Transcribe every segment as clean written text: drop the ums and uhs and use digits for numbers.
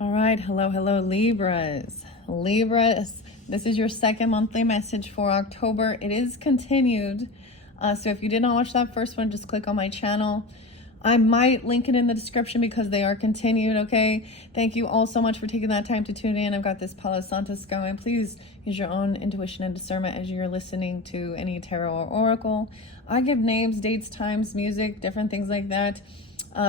All right, hello, Libras. Libras, this is your second monthly message for October. It is continued. So if you did not watch that first one, just click on my channel. I might link it in the description because they are continued, okay? Thank you all so much for taking that time to tune in. I've got this Palo Santos going. Please use your own intuition and discernment as you're listening to any tarot or oracle. I give names, dates, times, music, different things like that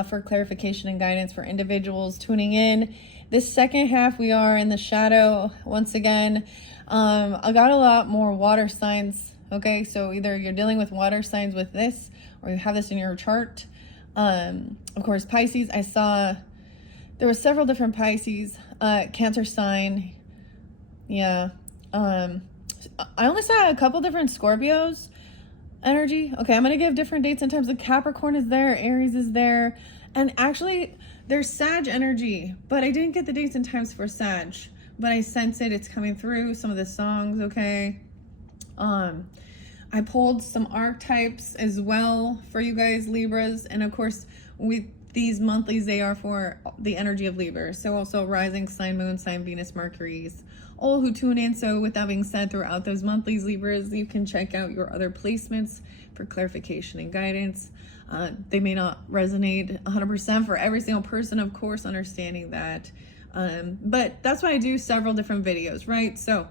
for clarification and guidance for individuals tuning in. This second half, we are in the shadow once again. I got a lot more water signs, okay? So either you're dealing with water signs with this or you have this in your chart. Of course, Pisces, I saw there were several different Pisces, Cancer sign. Yeah. I only saw a couple different Scorpios energy. Okay, I'm going to give different dates and times. Like Capricorn is there, Aries is there, and actually there's Sag energy, but I didn't get the dates and times for Sag, but I sense it. It's coming through some of the songs, okay? I pulled some archetypes as well for you guys, Libras. And of course, with these monthlies, they are for the energy of Libra. So also rising sign, moon sign, Venus, Mercury's, all who tune in. So with that being said, throughout those monthlies, Libras, you can check out your other placements for clarification and guidance. They may not resonate 100% for every single person, of course, understanding that. But that's why I do several different videos, right? So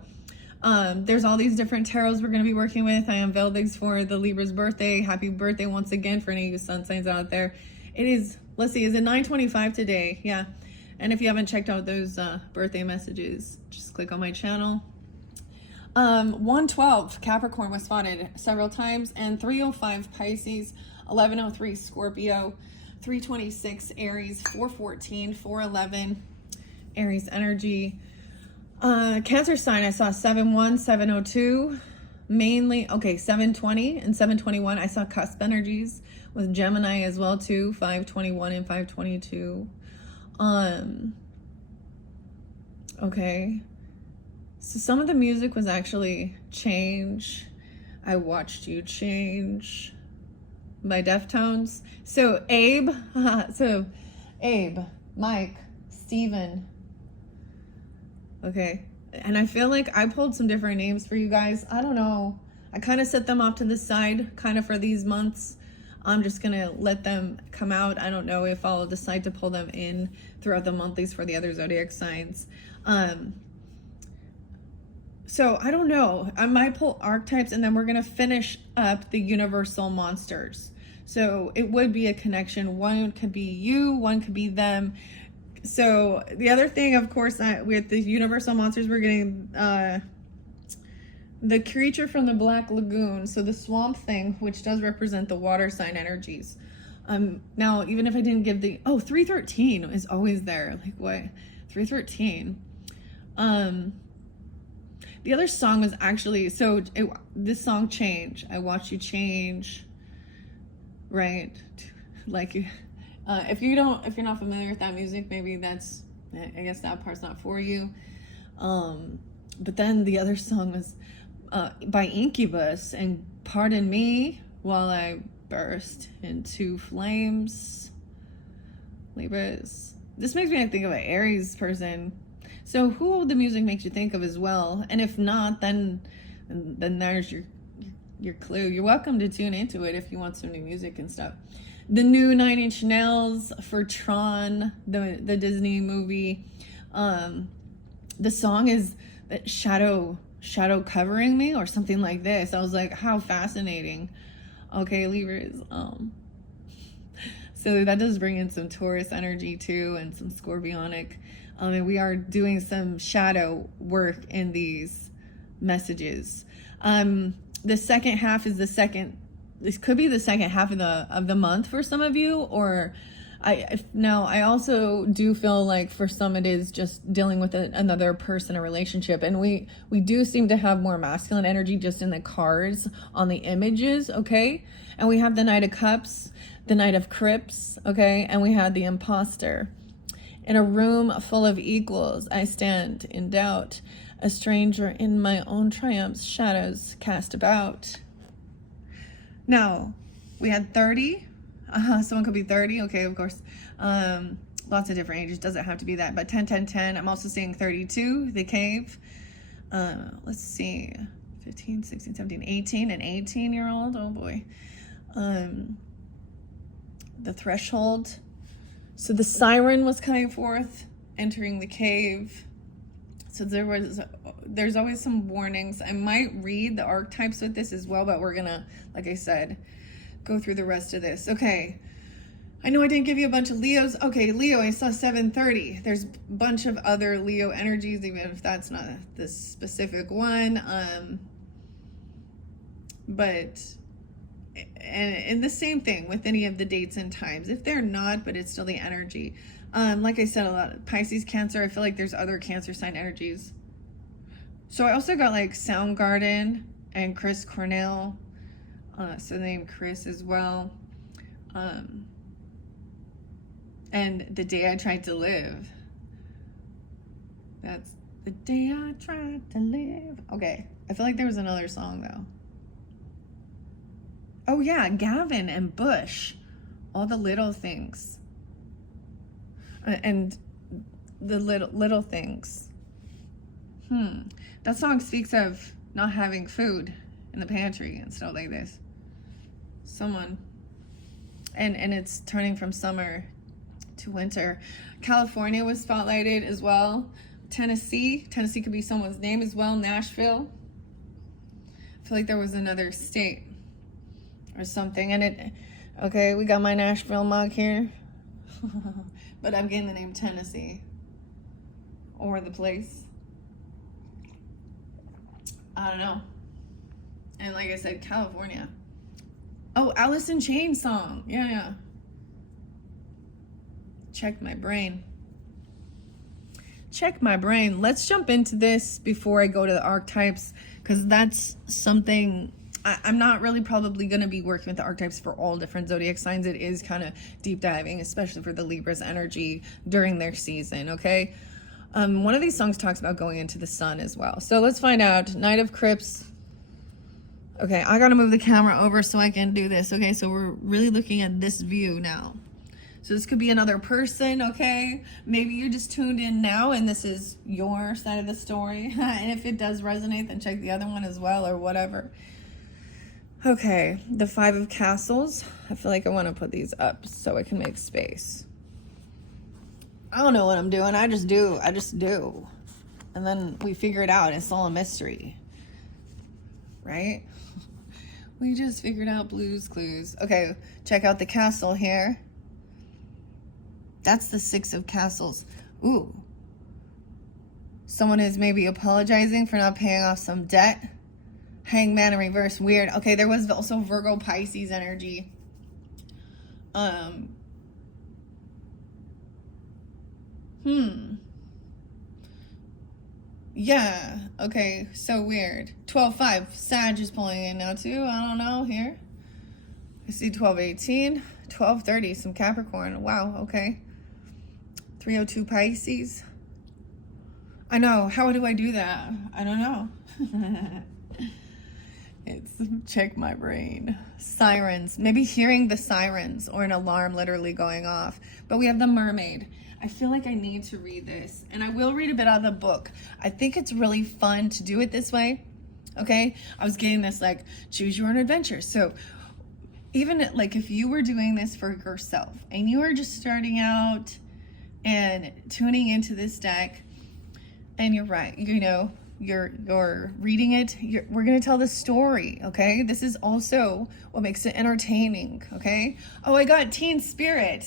there's all these different tarots we're going to be working with. I unveiled these for the Libra's birthday. Happy birthday once again for any of you sun signs out there. It is, let's see, is it 9:25 today? Yeah. And if you haven't checked out those birthday messages, just click on my channel. 112 Capricorn was spotted several times, and 305 Pisces, 1103 Scorpio, 326 Aries, 414, 411 Aries energy. Cancer sign, I saw 7-1, 702, mainly, okay, 720 and 721. I saw cusp energies with Gemini as well too, 521 and 522. Okay. So some of the music was actually Change. I Watched You Change by Deftones. So Abe, Mike, Steven. Okay. And I feel like I pulled some different names for you guys. I don't know. I kind of set them off to the side kind of for these months. I'm just going to let them come out. I don't know if I'll decide to pull them in throughout the monthlies for the other zodiac signs. So I don't know. I might pull archetypes, and then we're going to finish up the universal monsters. So it would be a connection. One could be you, one could be them. So the other thing, of course, with the universal monsters, we're getting the creature from the Black Lagoon. So the swamp thing, which does represent the water sign energies. Now, even if I didn't give the, 313 is always there. Like what? 313. The other song was actually, this song Change. I Watch You Change. Right? Like, if you're not familiar with that music, maybe that's, I guess that part's not for you. But then the other song was by Incubus, and Pardon Me While I Burst into Flames. Libras. This makes me think of an Aries person. So who the music makes you think of as well? And if not, then there's your clue. You're welcome to tune into it if you want some new music and stuff. The new 9 Inch Nails for Tron, the Disney movie. The song is Shadow Covering Me or something like this. I was like, how fascinating. Okay, Libras. So that does bring in some Taurus energy too, and some Scorpionic. And we are doing some shadow work in these messages. The second half is this could be the second half of the month for some of you, or I also do feel like for some it is just dealing with another person, a relationship, and we do seem to have more masculine energy just in the cards on the images, okay? And we have the Knight of Cups, the Knight of Crypts, okay? And we had the Imposter. In a room full of equals, I stand in doubt, a stranger in my own triumphs, shadows cast about. Now, we had 30. Someone could be 30. Okay, of course. lots of different ages. Doesn't have to be that, but 10, 10, 10. I'm also seeing 32, the cave. Let's see, 15, 16, 17, 18, an 18-year-old. Oh boy. The threshold. So the siren was coming forth, entering the cave. So there's always some warnings. I might read the archetypes with this as well, but we're gonna, like I said, go through the rest of this. Okay. I know I didn't give you a bunch of Leos. Okay, Leo, I saw 730. There's a bunch of other Leo energies, even if that's not the specific one. But, and the same thing with any of the dates and times. If they're not, but it's still the energy. Like I said, a lot of Pisces, Cancer. I feel like there's other Cancer sign energies. So I also got like Soundgarden and Chris Cornell. So the name Chris as well. And The Day I Tried to Live. That's the day I tried to live. Okay, I feel like there was another song though. Oh yeah, Gavin and Bush. All the little things. And the little things. That song speaks of not having food in the pantry and stuff like this. Someone. And it's turning from summer to winter. California was spotlighted as well. Tennessee could be someone's name as well. Nashville. I feel like there was another state or something. And okay, we got my Nashville mug here. But I'm getting the name Tennessee. Or the place. I don't know. And like I said, California. Oh, Alice in Chains song. Yeah. Check my brain. Let's jump into this before I go to the archetypes, because that's something I'm not really probably going to be working with the archetypes for all different zodiac signs. It is kind of deep diving, especially for the Libra's energy during their season, okay? One of these songs talks about going into the sun as well. So let's find out. Knight of Crypts. Okay, I got to move the camera over so I can do this, okay? So we're really looking at this view now. So this could be another person, okay? Maybe you're just tuned in now and this is your side of the story. And if it does resonate, then check the other one as well or whatever. Okay, the 5 of Castles. I feel like I want to put these up so I can make space. I don't know what I'm doing. I just do. And then we figure it out. It's all a mystery. Right? We just figured out Blue's Clues. Okay, check out the castle here. That's the 6 of Castles. Ooh. Someone is maybe apologizing for not paying off some debt. Hangman in reverse. Weird. Okay, there was also Virgo Pisces energy. Yeah. Okay, so weird. 12-5. Sag is pulling in now too. I don't know here. I see 12-18. 12-30. Some Capricorn. Wow, okay. 302 Pisces. I know. How do I do that? I don't know. It's check my brain. Sirens. Maybe hearing the sirens or an alarm literally going off. But we have the Mermaid. I feel like I need to read this. And I will read a bit out of the book. I think it's really fun to do it this way. Okay? I was getting this like, choose your own adventure. So even like if you were doing this for yourself and you were just starting out and tuning into this deck, and you're right, you know, you're reading it, we're going to tell the story, okay? This is also what makes it entertaining, okay? Oh, I got Teen Spirit.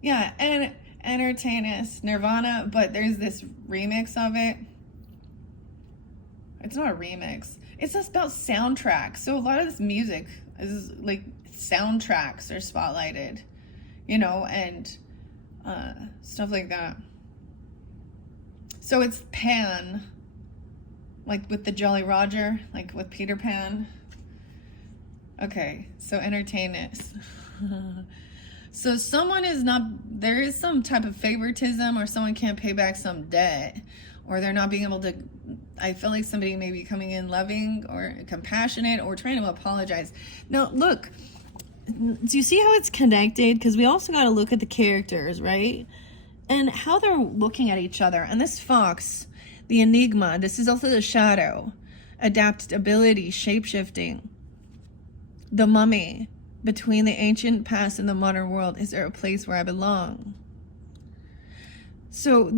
Yeah, and entertain us, Nirvana, but there's this remix of it. It's not a remix. It's just about soundtracks. So a lot of this music is like soundtracks are spotlighted, you know, and stuff like that. So it's Pan, like with the Jolly Roger, like with Peter Pan. Okay, so entertain us. So someone is not, there is some type of favoritism, or someone can't pay back some debt, or they're not being able to, I feel like somebody may be coming in loving or compassionate or trying to apologize. Now, look, do you see how it's connected? Because we also got to look at the characters, right? and how they're looking at each other. And this fox, the enigma, this is also the shadow, adaptability, shape-shifting, the mummy, between the ancient past and the modern world. Is there a place where I belong? So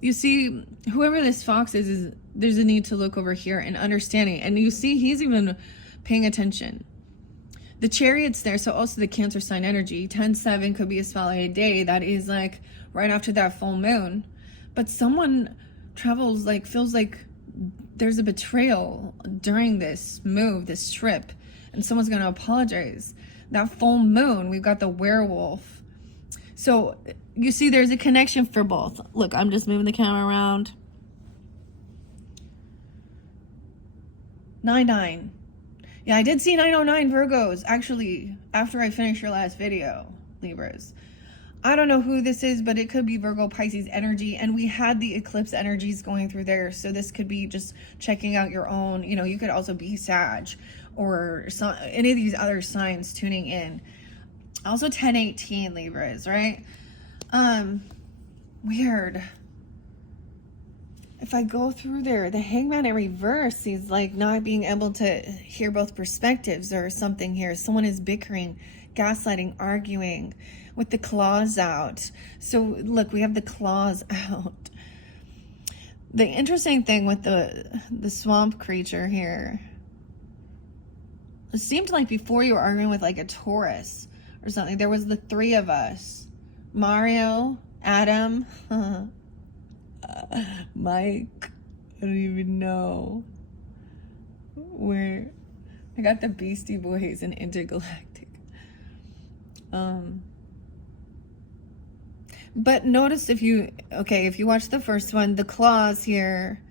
you see, whoever this fox is there's a need to look over here and understanding. And you see, he's even paying attention. The Chariot's there, so also the Cancer sign energy. 10-7 could be a spotlight day. That is like right after that full moon. But someone travels, like, feels like there's a betrayal during this move, this trip, and someone's going to apologize. That full moon, we've got the werewolf. So you see, there's a connection for both. Look, I'm just moving the camera around. 9-9. Yeah, I did see 909 Virgos, actually, after I finished your last video, Libras. I don't know who this is, but it could be Virgo Pisces energy, and we had the eclipse energies going through there, so this could be just checking out your own, you know, you could also be Sag, or any of these other signs tuning in. Also 10-18 Libras, right? Weird. If I go through there, the Hangman in reverse is like not being able to hear both perspectives or something here. Someone is bickering, gaslighting, arguing with the claws out. So look, we have the claws out. The interesting thing with the swamp creature here, it seemed like before you were arguing with like a Taurus or something. There was the three of us. Mario, Adam, Mike, I don't even know where. I got the Beastie Boys and Intergalactic. But notice if you watch the first one, the claws here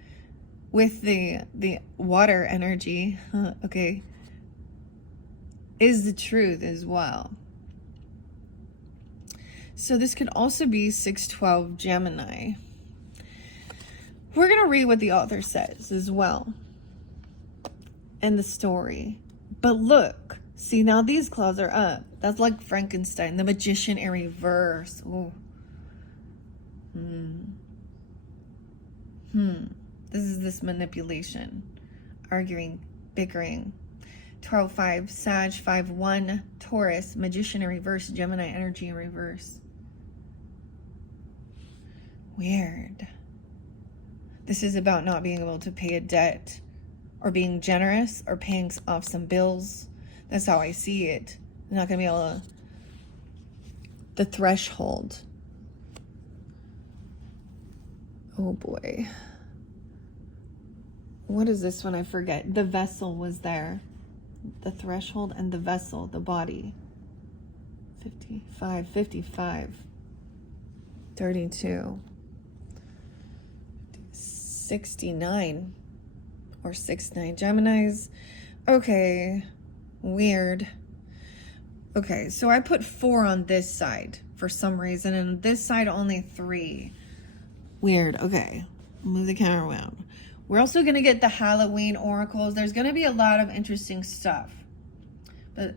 with the water energy, okay, is the truth as well. So this could also be 6-12 Gemini. We're going to read what the author says as well in the story. But look, see, now these claws are up. That's like Frankenstein, the magician in reverse. Ooh. This is this manipulation, arguing, bickering. 12-5, Sag, 5-1, Taurus, magician in reverse, Gemini energy in reverse. Weird. This is about not being able to pay a debt, or being generous, or paying off some bills. That's how I see it. I'm not going to be able to... The threshold. Oh boy. What is this one? I forget. The vessel was there. The threshold and the vessel, the body. 55, 55. 32. 69 or 69 Geminis. Okay, weird. Okay, so I put 4 on this side for some reason, and this side only 3. Weird. Okay, move the camera around. We're also going to get the Halloween oracles. There's going to be a lot of interesting stuff. But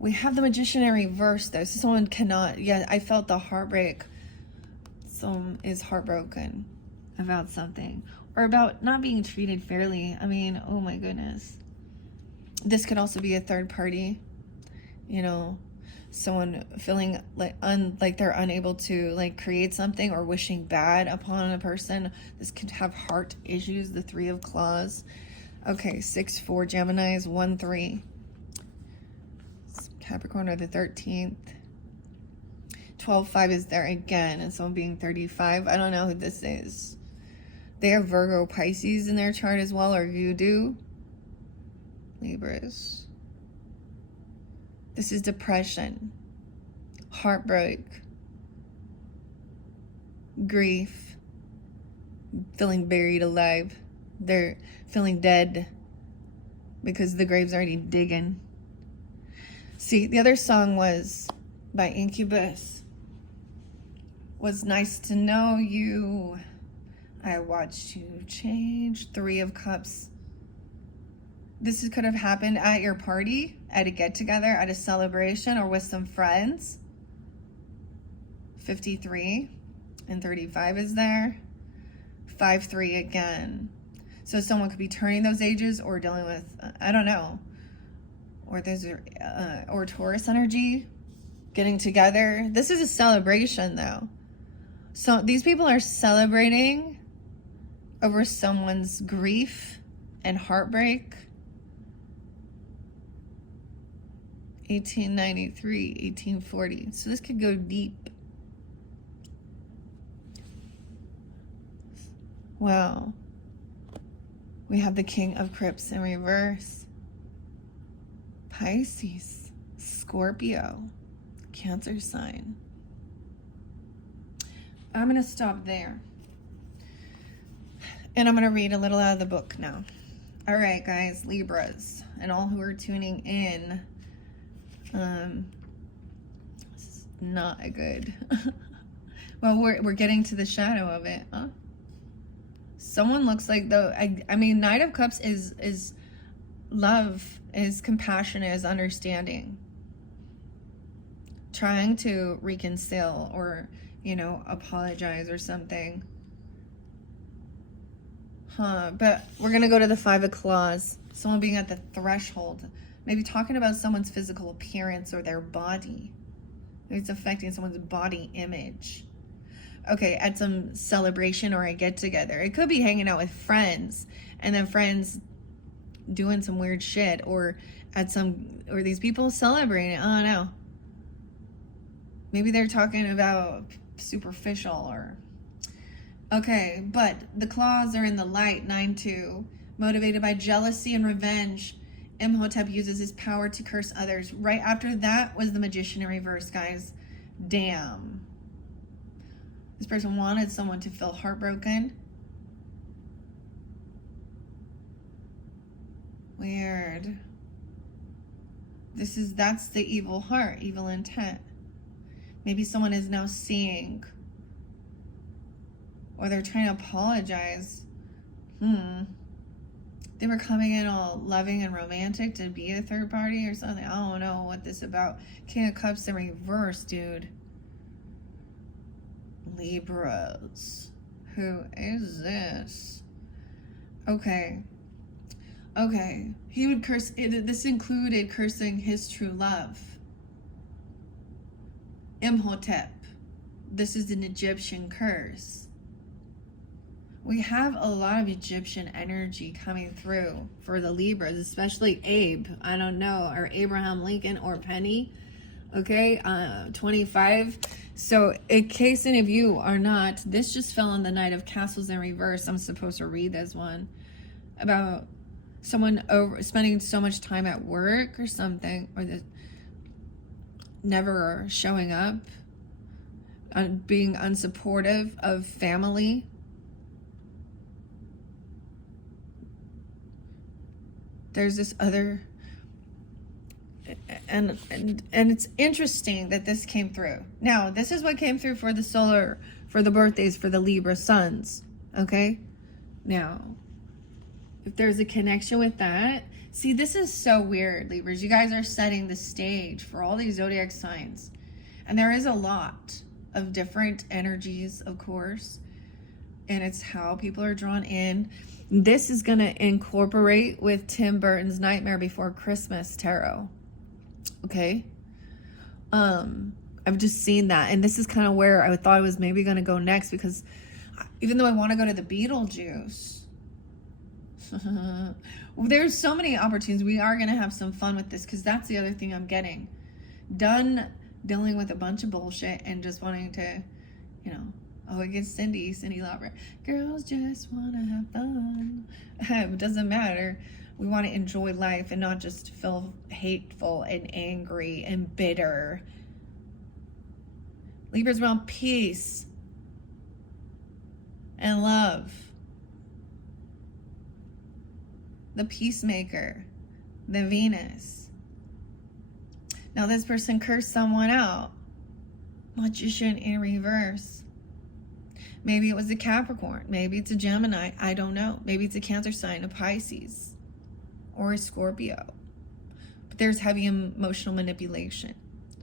we have the magician in reverse though, so someone cannot... Yeah, I felt the heartbreak. Someone is heartbroken about something, or about not being treated fairly. I mean, oh my goodness. This could also be a third party, you know, someone feeling like they're unable to like create something, or wishing bad upon a person. This could have heart issues, the 3 of claws. Okay, 6-4 Geminis, 1-3 Capricorn, or the 13th. 12-5 is there again, and someone being 35. I don't know who this is. They have Virgo Pisces in their chart as well, or you do. Libras. This is depression, heartbreak, grief, feeling buried alive. They're feeling dead because the grave's already digging. See, the other song was by Incubus. Was nice to know you. I watched you change. 3 of Cups. This could have happened at your party, at a get-together, at a celebration, or with some friends. 53, and 35 is there. 5-3 again. So someone could be turning those ages or dealing with, I don't know, or there's or Taurus energy getting together. This is a celebration though. So these people are celebrating over someone's grief and heartbreak. 1893, 1840. So this could go deep. Wow. We have the King of Cups in reverse. Pisces, Scorpio, Cancer sign. I'm going to stop there. And I'm going to read a little out of the book now. All right, guys, Libras, and all who are tuning in. This is not a good. Well, we're getting to the shadow of it, huh? Someone looks like though. I mean, Knight of Cups is love, is compassionate, is understanding, trying to reconcile or, you know, apologize or something. But we're gonna go to the 5 of Claws. Someone being at the threshold, maybe talking about someone's physical appearance or their body. Maybe it's affecting someone's body image. Okay, at some celebration or a get-together. It could be hanging out with friends, and then friends doing some weird shit, or at some, or these people celebrating. I don't know. Maybe they're talking about superficial or... Okay, but the claws are in the light, 9-2. Motivated by jealousy and revenge, Imhotep uses his power to curse others. Right after that was the Magician in reverse, guys. Damn. This person wanted someone to feel heartbroken. Weird. That's the evil heart, evil intent. Maybe someone is now seeing, or they're trying to apologize. They were coming in all loving and romantic to be a third party or something. I don't know what this is about. King of Cups in reverse, dude. Libras. Who is this? Okay. He would curse. This included cursing his true love. Imhotep. This is an Egyptian curse. We have a lot of Egyptian energy coming through for the Libras, especially Abe. I don't know, or Abraham Lincoln or Penny. Okay, 25. So in case any of you are not, this just fell on the Knight of Castles in reverse. I'm supposed to read this one about someone spending so much time at work or something, or never showing up, being unsupportive of family. There's this other, and it's interesting that this came through. Now, this is what came through for the solar, for the birthdays, for the Libra suns, okay? Now, if there's a connection with that, see, this is so weird, Libras. You guys are setting the stage for all these zodiac signs. And there is a lot of different energies, of course, and it's how people are drawn in. This is going to incorporate with Tim Burton's Nightmare Before Christmas tarot. Okay. I've just seen that. And this is kind of where I thought I was maybe going to go next, because even though I want to go to the Beetlejuice, there's so many opportunities. We are going to have some fun with this, because that's the other thing I'm getting. Done dealing with a bunch of bullshit and just wanting to, you know, oh, it gets Cindy Lauper. Girls just want to have fun. It doesn't matter. We want to enjoy life and not just feel hateful and angry and bitter. Libra's around peace and love. The peacemaker, the Venus. Now this person cursed someone out. Magician in reverse. Maybe it was a Capricorn. Maybe it's a Gemini. I don't know. Maybe it's a Cancer sign, a Pisces, or a Scorpio. But there's heavy emotional manipulation.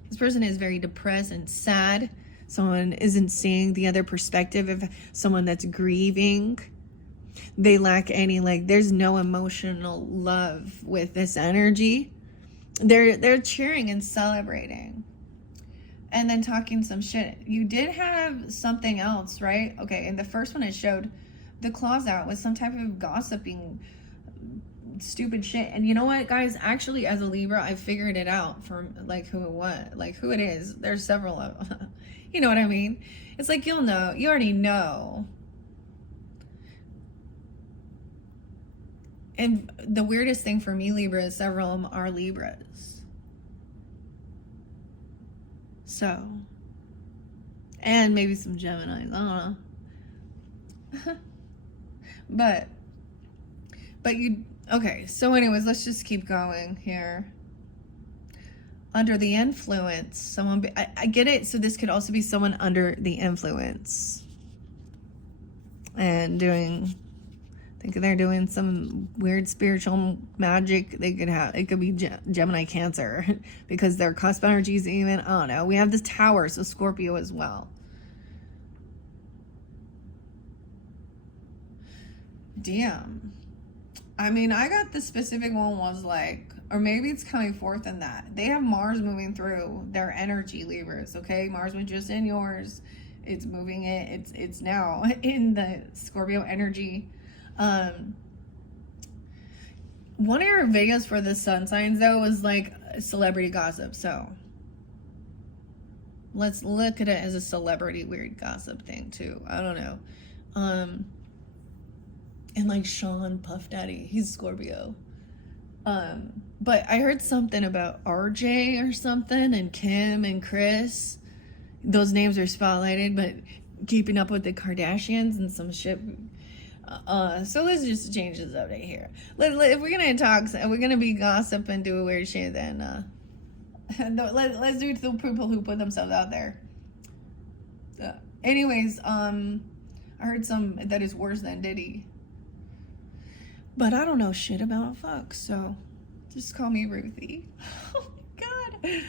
This person is very depressed and sad. Someone isn't seeing the other perspective of someone that's grieving. They lack any, like, there's no emotional love with this energy. They're cheering and celebrating. And then talking some shit. You did have something else, right? Okay, in the first one it showed the claws out with some type of gossiping stupid shit. And you know what, guys? Actually, as a Libra, I figured it out from like who it is. There's several of them. You know what I mean? It's like you'll know. You already know. And the weirdest thing for me, Libra, is several of them are Libras. So, and maybe some Geminis. I don't know. but you, okay. So anyways, let's just keep going here. Under the influence, someone, I get it. So this could also be someone under the influence and doing, I think they're doing some weird spiritual magic. They could have, it could be Gemini Cancer because their cusp energy is even, I don't know. We have this Tower, so Scorpio as well. Damn. I mean, I got the specific one was like, or maybe it's coming forth in that. They have Mars moving through their energy, Libras, okay? Mars was just in yours. It's moving it. It's now in the Scorpio energy. One of your videos for the sun signs, though, was like celebrity gossip. So let's look at it as a celebrity weird gossip thing, too. I don't know. And like Sean Puff Daddy, he's Scorpio. But I heard something about RJ or something, and Kim and Chris. Those names are spotlighted, but keeping up with the Kardashians and some shit. So let's just change the update here. If we're gonna talk, if we're gonna be gossip and do weird shit, then let's do it to the people who put themselves out there. Anyways, I heard some that is worse than Diddy. But I don't know shit about fuck, so just call me Ruthie. Oh my god.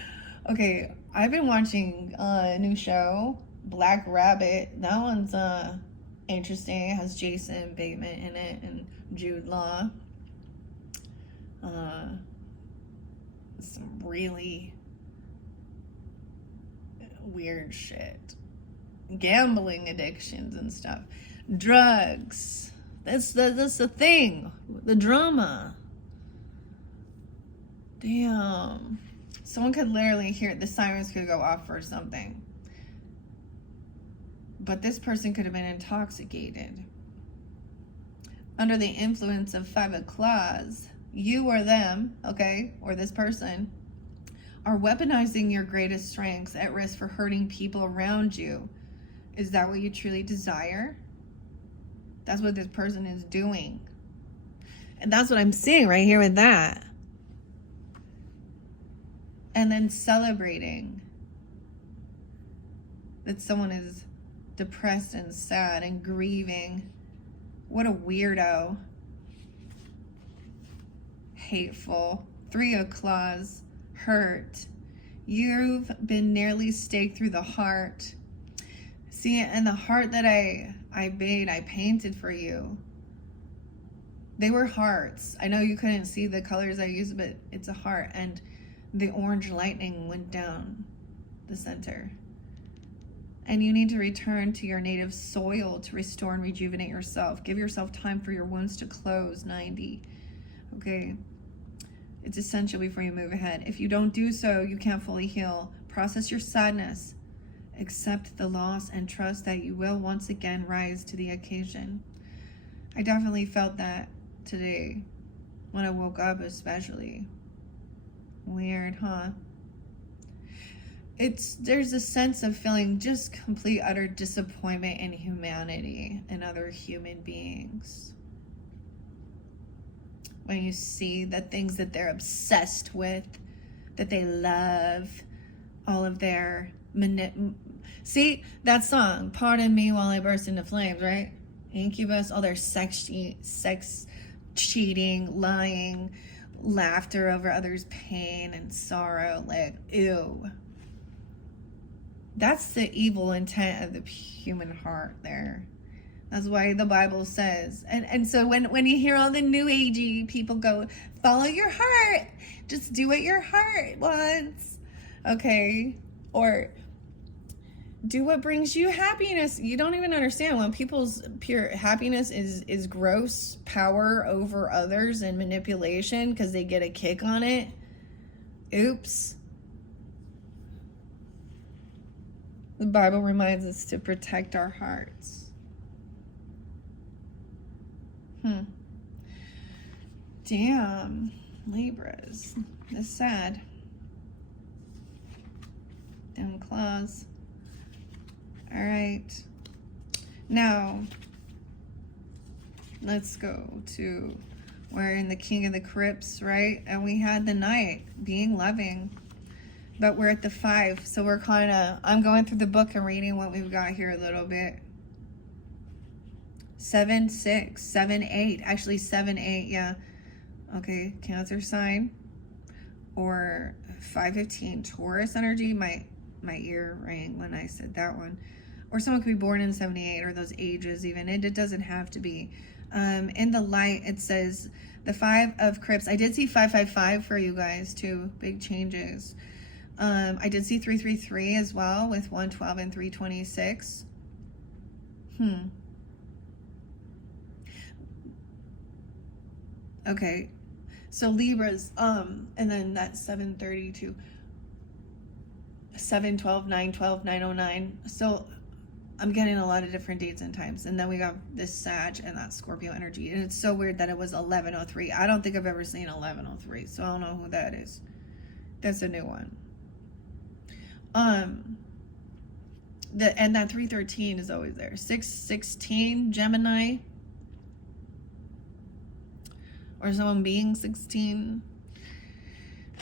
Okay, I've been watching a new show, Black Rabbit. That one's interesting. It has Jason Bateman in it and Jude Law. Some really weird shit. Gambling addictions and stuff. Drugs. That's the thing. The drama. Damn. Someone could literally hear it. The sirens could go off for something. But this person could have been intoxicated. Under the influence of Five of Claws, you or them, okay, or this person, are weaponizing your greatest strengths at risk for hurting people around you. Is that what you truly desire? That's what this person is doing. And that's what I'm seeing right here with that. And then celebrating that someone is depressed and sad and grieving. What a weirdo. Hateful. Three of Claws. Hurt. You've been nearly staked through the heart. See, and the heart that I painted for you, they were hearts. I know you couldn't see the colors I used, but it's a heart. And the orange lightning went down the center. And you need to return to your native soil to restore and rejuvenate yourself. Give yourself time for your wounds to close. 90. Okay. It's essential before you move ahead. If you don't do so, you can't fully heal. Process your sadness. Accept the loss and trust that you will once again rise to the occasion. I definitely felt that today when I woke up, especially. Weird, huh? There's a sense of feeling just complete utter disappointment in humanity and other human beings. When you see the things that they're obsessed with, that they love, all of their see that song, Pardon Me While I Burst Into Flames, right? Incubus, all their sex cheating, lying, laughter over others' pain and sorrow, like, ew. That's the evil intent of the human heart there. That's why the Bible says. And so when you hear all the new agey people go, follow your heart. Just do what your heart wants. Okay? Or do what brings you happiness. You don't even understand when people's pure happiness is gross power over others and manipulation because they get a kick on it. Oops. The Bible reminds us to protect our hearts. Damn, Libras. That's sad. Down claws. All right. Now, let's go to, we're in the King of the Crypts, right? And we had the Knight being loving. But we're at the 5, so we're kind of, I'm going through the book and reading what we've got here a little bit. 7, 6, 7, 8. Actually, 7, 8, yeah. Okay, Cancer sign. Or 515, Taurus energy. My ear rang when I said that one. Or someone could be born in 78 or those ages even. It doesn't have to be. In the light, it says the 5 of Crypts. I did see 555 for you guys too. Big changes. I did see 333 as well with 112 and 326. Okay. So Libras, and then that's 732, 712, 912, 909. So I'm getting a lot of different dates and times. And then we got this Sag and that Scorpio energy. And it's so weird that it was 1103. I don't think I've ever seen 1103. So I don't know who that is. That's a new one. And that 313 is always there. 616, Gemini. Or someone being 16.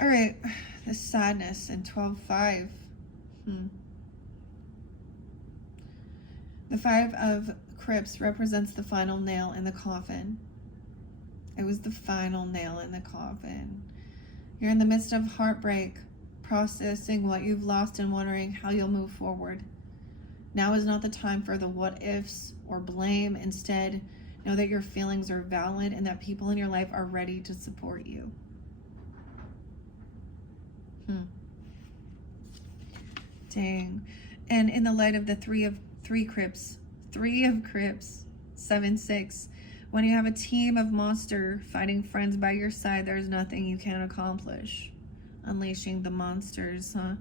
All right. The sadness in 12-5. The 5 of Crypts represents the final nail in the coffin. It was the final nail in the coffin. You're in the midst of heartbreak, processing what you've lost and wondering how you'll move forward. Now is not the time for the what ifs or blame. Instead, know that your feelings are valid and that people in your life are ready to support you. Dang. And in the light of the 3 of Crypts, 7-6. When you have a team of monster fighting friends by your side, there's nothing you can't accomplish. Unleashing the monsters, huh?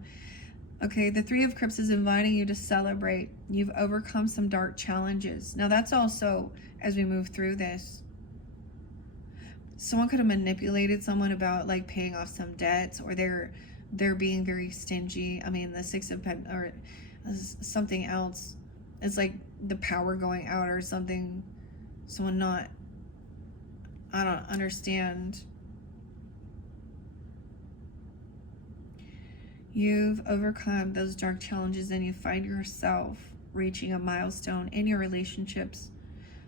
Okay, the 3 of Crypts is inviting you to celebrate. You've overcome some dark challenges. Now that's also, as we move through this, someone could have manipulated someone about like paying off some debts, or they're being very stingy. I mean, the 6 of Pentacles, or something else. It's like the power going out or something. Someone not, I don't understand. You've overcome those dark challenges and you find yourself reaching a milestone in your relationships.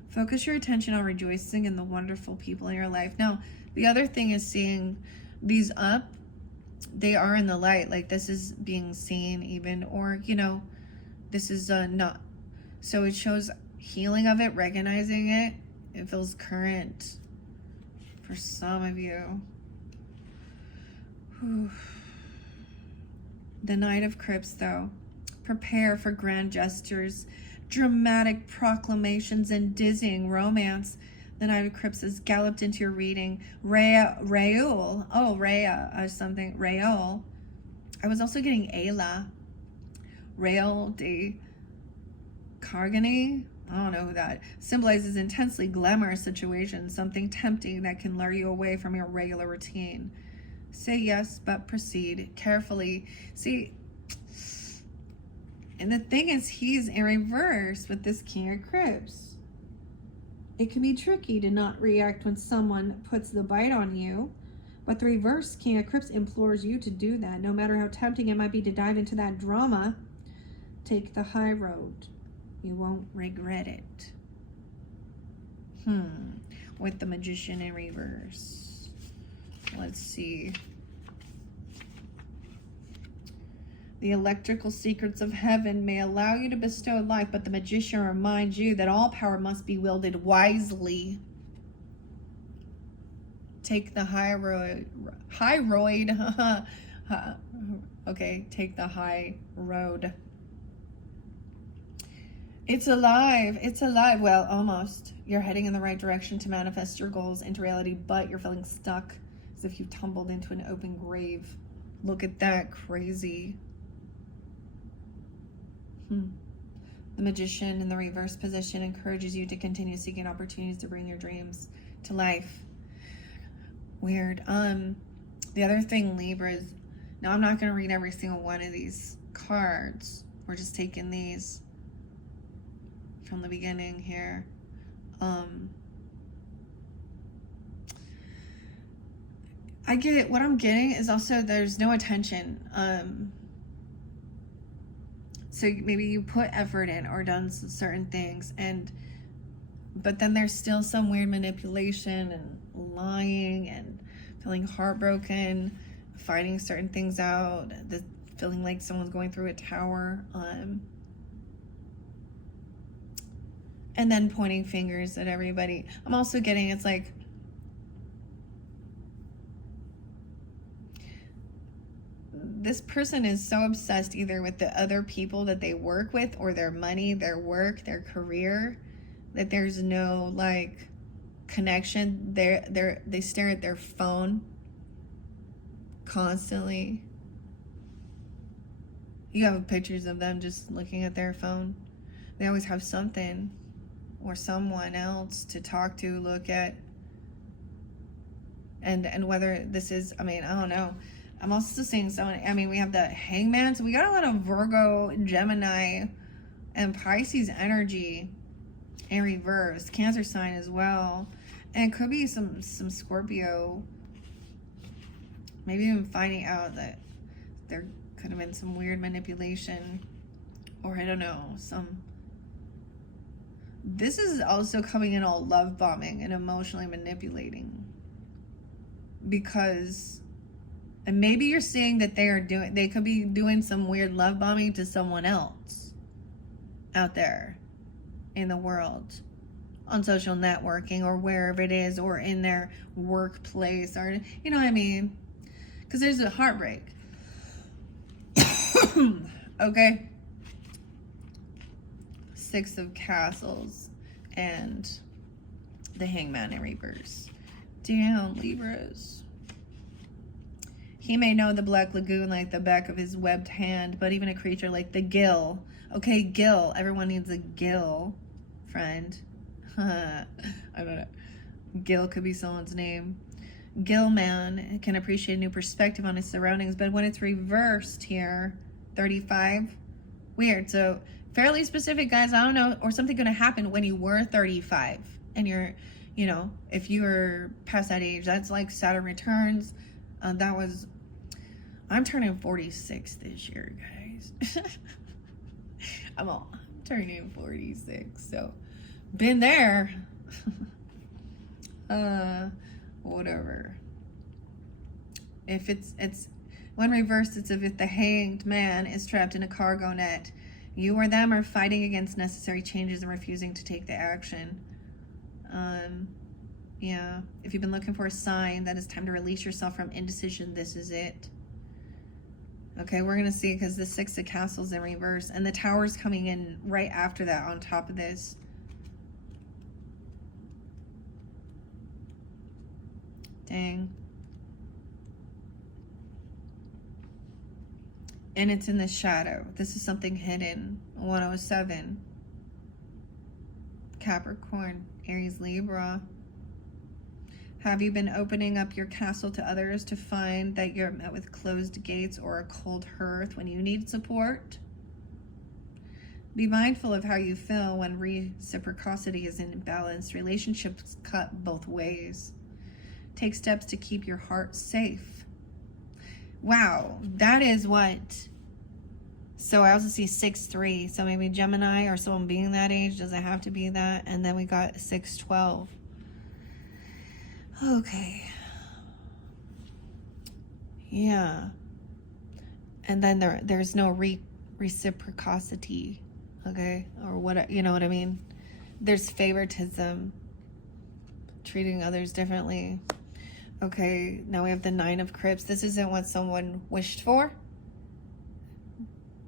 Focus your attention on rejoicing in the wonderful people in your life. Now, the other thing is seeing these up. They are in the light. Like this is being seen even, or, you know, this is not. So it shows healing of it, recognizing it. It feels current for some of you. Whew. The Knight of Crypts, though. Prepare for grand gestures, dramatic proclamations, and dizzying romance. The Knight of Crypts has galloped into your reading. Raoul. Oh, Rhea or something. Raoul. I was also getting Ayla. Raoul de Cargany. I don't know who that symbolizes. Intensely glamorous situations, something tempting that can lure you away from your regular routine. Say yes, but proceed carefully. See, and the thing is, he's in reverse with this King of Crypts. It can be tricky to not react when someone puts the bite on you, but the reverse King of Crypts implores you to do that. No matter how tempting it might be to dive into that drama, take the high road. You won't regret it. With the Magician in reverse. Let's see. The electrical secrets of heaven may allow you to bestow life, but the magician reminds you that all power must be wielded wisely. Take the high road. Okay, take the high road. It's alive. It's alive. Well, almost. You're heading in the right direction to manifest your goals into reality, but you're feeling stuck as if you tumbled into an open grave. Look at that. Crazy. The magician in the reverse position encourages you to continue seeking opportunities to bring your dreams to life. Weird. The other thing, Libra, is now I'm not going to read every single one of these cards. We're just taking these from the beginning here. I get what I'm getting is also there's no attention. So maybe you put effort in or done certain things, but then there's still some weird manipulation and lying and feeling heartbroken, fighting certain things out, feeling like someone's going through a tower, and then pointing fingers at everybody. I'm also getting, it's like, this person is so obsessed either with the other people that they work with or their money, their work, their career, that there's no like connection. They stare at their phone constantly. You have pictures of them just looking at their phone. They always have something or someone else to talk to, look at. And whether this is, I mean, I don't know. I'm also seeing someone, I mean, we have the Hangman, so we got a lot of Virgo, Gemini, and Pisces energy in reverse. Cancer sign as well. And it could be some Scorpio, maybe even finding out that there could have been some weird manipulation, or I don't know, this is also coming in all love bombing and emotionally manipulating, because, and maybe you're seeing that they could be doing some weird love bombing to someone else out there in the world, on social networking or wherever it is, or in their workplace, or, you know what I mean? Because there's a heartbreak. Okay. 6 of Castles and the Hangman in reverse. Damn, Libras. He may know the Black Lagoon like the back of his webbed hand, but even a creature like the gill. Okay, gill. Everyone needs a gill, friend. I don't know. Gill could be someone's name. Gill man can appreciate a new perspective on his surroundings, but when it's reversed here, 35, weird. So fairly specific, guys. I don't know, or something going to happen when you were 35 and you're, you know, if you were past that age, that's like Saturn returns. I'm turning 46 this year, guys. I'm turning 46, so been there. Whatever. If it's when reversed, it's as if the hanged man is trapped in a cargo net. You or them are fighting against necessary changes and refusing to take the action. Yeah. If you've been looking for a sign that it's time to release yourself from indecision, this is it. Okay, we're going to see, because the 6 of Castles in reverse, and the Tower's coming in right after that on top of this. Dang. And it's in the shadow. This is something hidden. 107. Capricorn, Aries, Libra. Have you been opening up your castle to others to find that you're met with closed gates or a cold hearth when you need support? Be mindful of how you feel when reciprocity is imbalanced. Relationships cut both ways. Take steps to keep your heart safe. Wow, that is what. So I also see 6-3. So maybe Gemini or someone being that age. Doesn't have to be that. And then we got 6-12. Okay. Yeah. And then there's no reciprocity, okay? Or what, you know what I mean? There's favoritism, treating others differently. Okay, now we have the Nine of Cups. This isn't what someone wished for.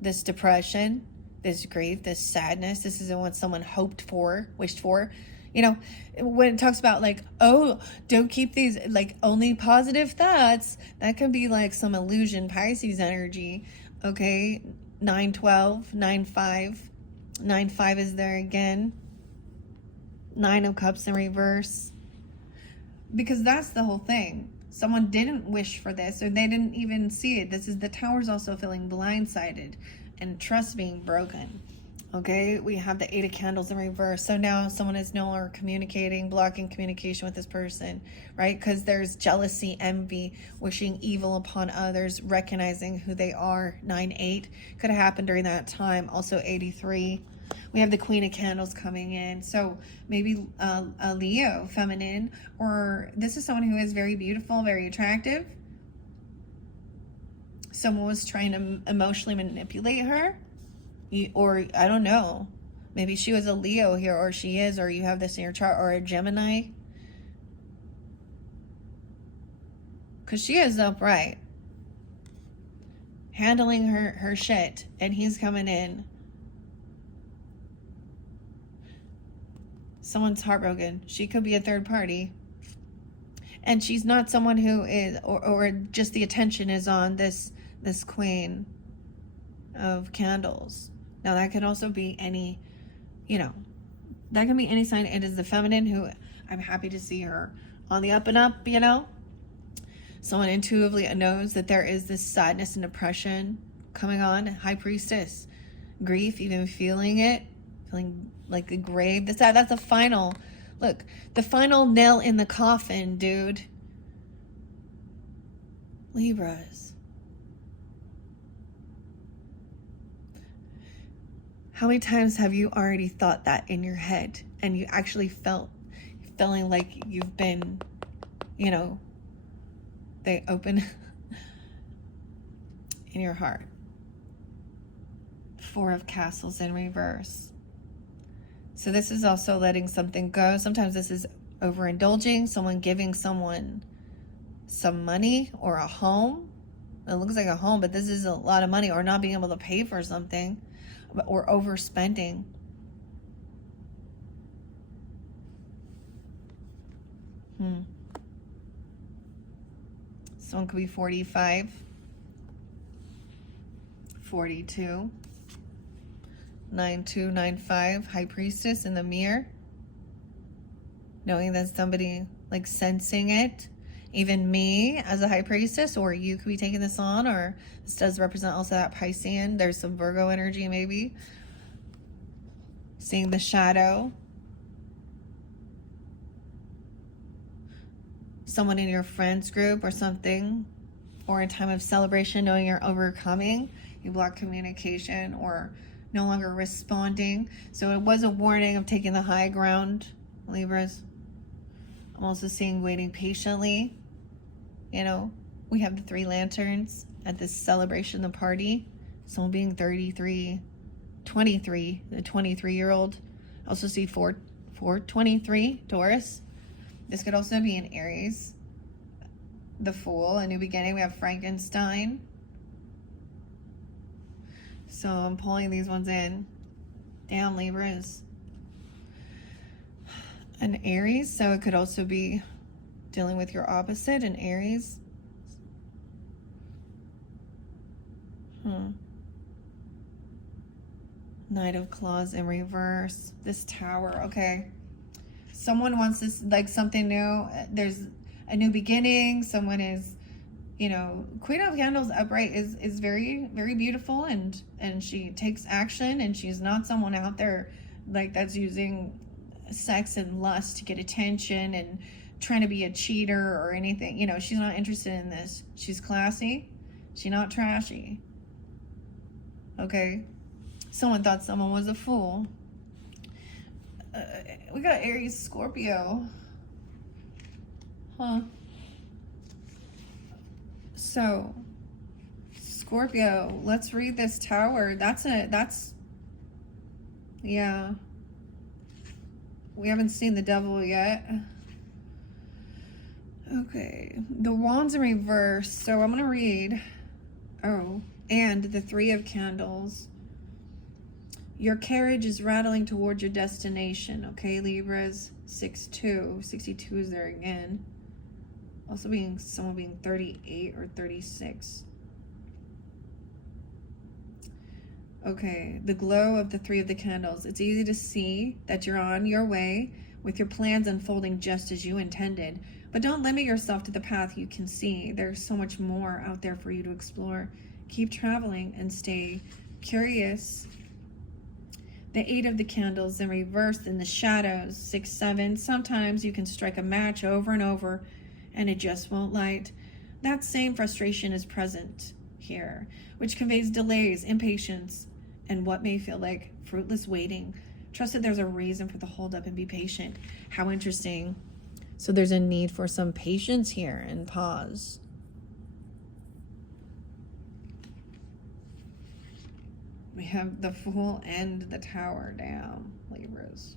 This depression, this grief, this sadness, this isn't what someone hoped for, wished for. You know, when it talks about like, oh, don't keep these, like, only positive thoughts, that can be like some illusion, Pisces energy. Okay, 9-12, 9-5. 9-5 is there again. Nine of Cups in reverse. Because that's the whole thing. Someone didn't wish for this, or they didn't even see it. This is the Tower's also feeling blindsided and trust being broken. Okay, we have the Eight of Candles in reverse. So now someone is no longer communicating, blocking communication with this person, right? Because there's jealousy, envy, wishing evil upon others, recognizing who they are. 9-8 could have happened during that time. Also 83. We have the Queen of Candles coming in. So maybe a Leo, feminine, or this is someone who is very beautiful, very attractive. Someone was trying to emotionally manipulate her. Or I don't know, maybe she was a Leo here, or she is, or you have this in your chart, or a Gemini, because she is upright, handling her shit, and he's coming in. Someone's heartbroken. She could be a third party, and she's not someone who is, or just the attention is on this Queen of Candles. Now that could also be any, you know, that can be any sign. It is the feminine who I'm happy to see her on the up and up, you know. Someone intuitively knows that there is this sadness and depression coming on. High Priestess, grief, even feeling it, feeling like the grave. That's the final, look, the final nail in the coffin, dude. Libras. How many times have you already thought that in your head and you actually feeling like you've been, you know, they open in your heart? Four of Castles in reverse. So this is also letting something go. Sometimes this is overindulging, someone giving someone some money or a home. It looks like a home, but this is a lot of money, or not being able to pay for something. Or overspending. Someone could be 45, 42, 9-2, 9-5, High Priestess in the mirror. Knowing that somebody, like, sensing it. Even me as a High Priestess, or you could be taking this on, or this does represent also that Piscean. There's some Virgo energy maybe. Seeing the shadow. Someone in your friends group or something, or a time of celebration, knowing you're overcoming. You block communication or no longer responding. So it was a warning of taking the high ground, Libras. I'm also seeing waiting patiently. You know, we have the 3 lanterns at this celebration, the party. Someone being 33, 23, the 23-year-old. I also see 423, Taurus. This could also be an Aries. The Fool, a new beginning. We have Frankenstein. So I'm pulling these ones in. Damn, Libras. An Aries, so it could also be dealing with your opposite, an Aries. Knight of Claws in reverse. This Tower, okay. Someone wants this, like, something new. There's a new beginning. Someone is, you know, Queen of Candles upright is very, very beautiful, and she takes action, and she's not someone out there like that's using sex and lust to get attention and trying to be a cheater or anything. You know, she's not interested in this. She's classy. She's not trashy. Okay? Someone thought someone was a fool. We got Aries, Scorpio. So, Scorpio, let's read this Tower. Yeah. We haven't seen the Devil yet. Okay. The Wands in reverse. So I'm going to read. Oh, and the Three of Candles. Your carriage is rattling towards your destination. Okay, Libras. 6-2. 62 is there again. Also someone being 38 or 36. Okay, the glow of the Three of the Candles. It's easy to see that you're on your way with your plans unfolding just as you intended. But don't limit yourself to the path you can see. There's so much more out there for you to explore. Keep traveling and stay curious. The Eight of the Candles in reverse in the shadows. 6-7. Sometimes you can strike a match over and over and it just won't light. That same frustration is present here, which conveys delays, impatience, and what may feel like fruitless waiting. Trust that there's a reason for the holdup and be patient. How interesting. So there's a need for some patience here and pause. We have the Fool and the Tower down, Libras.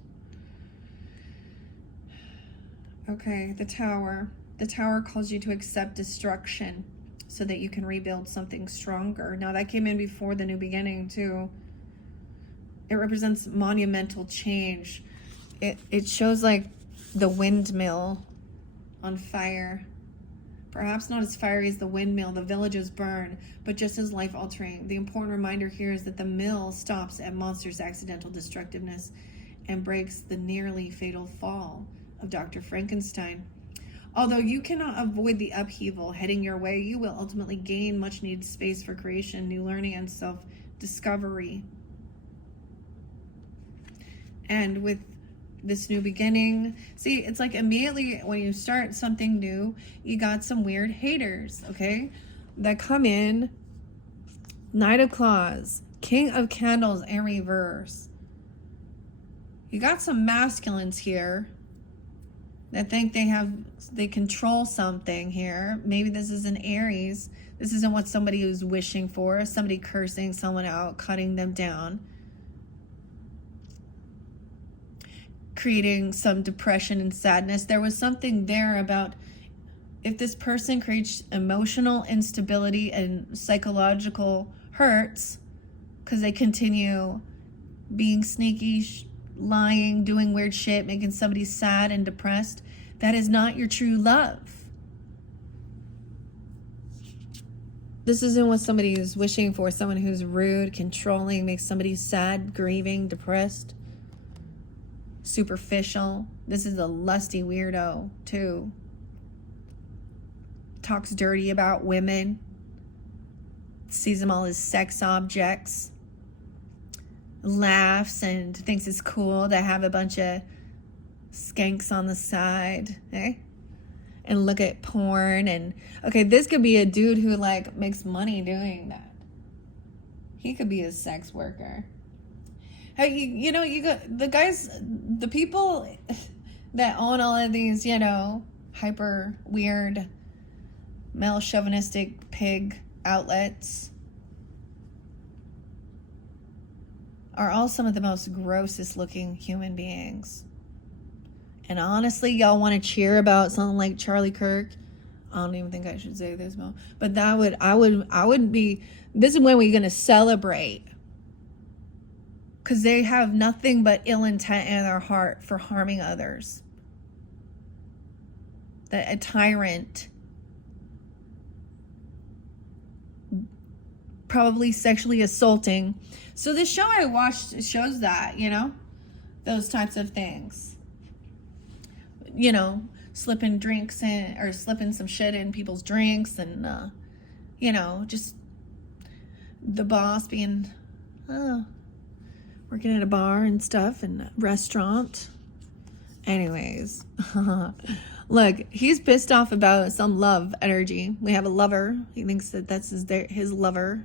Okay, the Tower. The Tower calls you to accept destruction so that you can rebuild something stronger. Now that came in before the new beginning too. It represents monumental change. It shows like the windmill on fire. Perhaps not as fiery as the windmill, the villages burn, but just as life-altering. The important reminder here is that the mill stops at monsters' accidental destructiveness and breaks the nearly fatal fall of Dr. Frankenstein. Although you cannot avoid the upheaval heading your way, you will ultimately gain much-needed space for creation, new learning, and self-discovery. And with this new beginning, see, it's like immediately when you start something new, you got some weird haters, okay, that come in. Knight of Claws, King of Candles in reverse. You got some masculines here that think they control something here. Maybe this is an Aries. This isn't what somebody is wishing for. Somebody cursing someone out, cutting them down, creating some depression and sadness. There was something there about if this person creates emotional instability and psychological hurts because they continue being sneaky, lying, doing weird shit, making somebody sad and depressed, that is not your true love. This isn't what somebody is wishing for. Someone who's rude, controlling, makes somebody sad, grieving, depressed, superficial. This is a lusty weirdo too. Talks dirty about women, sees them all as sex objects, laughs and thinks it's cool to have a bunch of skanks on the side, eh? And look at porn. And okay, this could be a dude who like makes money doing that. He could be a sex worker. Hey, you know, you got the guys, the people that own all of these, you know, hyper weird male chauvinistic pig outlets are all some of the most grossest looking human beings. And honestly, y'all want to cheer about something like Charlie Kirk? I don't even think I should say this, Mo. But I would be, this is when we're going to celebrate. Because they have nothing but ill intent in their heart for harming others. A tyrant. Probably sexually assaulting. So this show I watched shows that, you know, those types of things. You know, slipping drinks in, or slipping some shit in people's drinks, and you know, just the boss being working at a bar and stuff and a restaurant. Anyways, look, he's pissed off about some love energy. We have a lover. He thinks that that's his lover.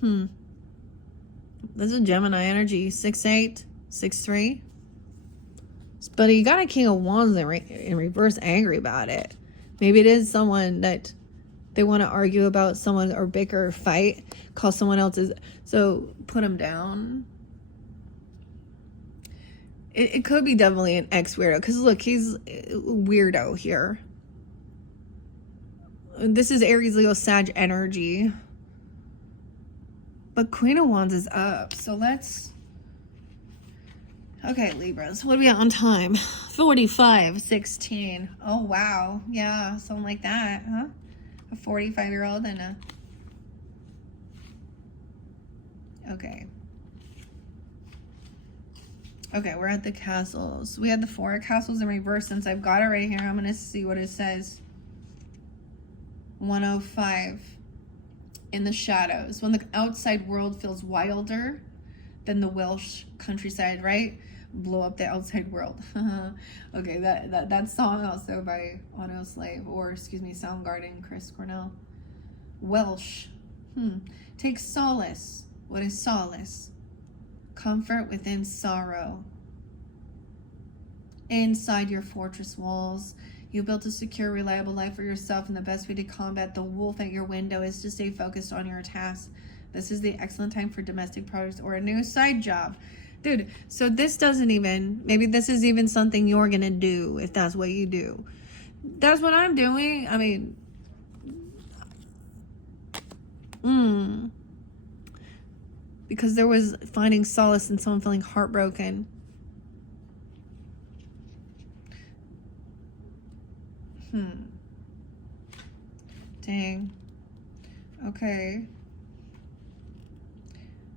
This is Gemini energy. 6'8", 6'3". But you got a King of Wands in reverse, angry about it. Maybe it is someone that They want to argue about someone or bicker or fight, call someone else's. So put them down. It could be definitely an ex-weirdo. Because look, he's a weirdo here. This is Aries, Leo, Sag energy. But Queen of Wands is up. So let's... Okay, Libras. What are we at on time? 45:16. Oh, wow. Yeah, something like that, huh? A 45-year-old and a... Okay. Okay, we're at the castles. We had the 4 castles in reverse. Since I've got it right here, I'm going to see what it says. 105. In the shadows. When the outside world feels wilder than the Welsh countryside, right? Blow up the outside world. Okay, that song also by Auto Slave, or excuse me, Soundgarden, Chris Cornell. Welsh. Take solace. What is solace? Comfort within sorrow. Inside your fortress walls, you built a secure, reliable life for yourself, and the best way to combat the wolf at your window is to stay focused on your tasks. This is the excellent time for domestic projects or a new side job. Dude, so this doesn't even, maybe this is even something you're gonna do if that's what you do. That's what I'm doing. I mean, because there was finding solace in someone feeling heartbroken. Dang. Okay.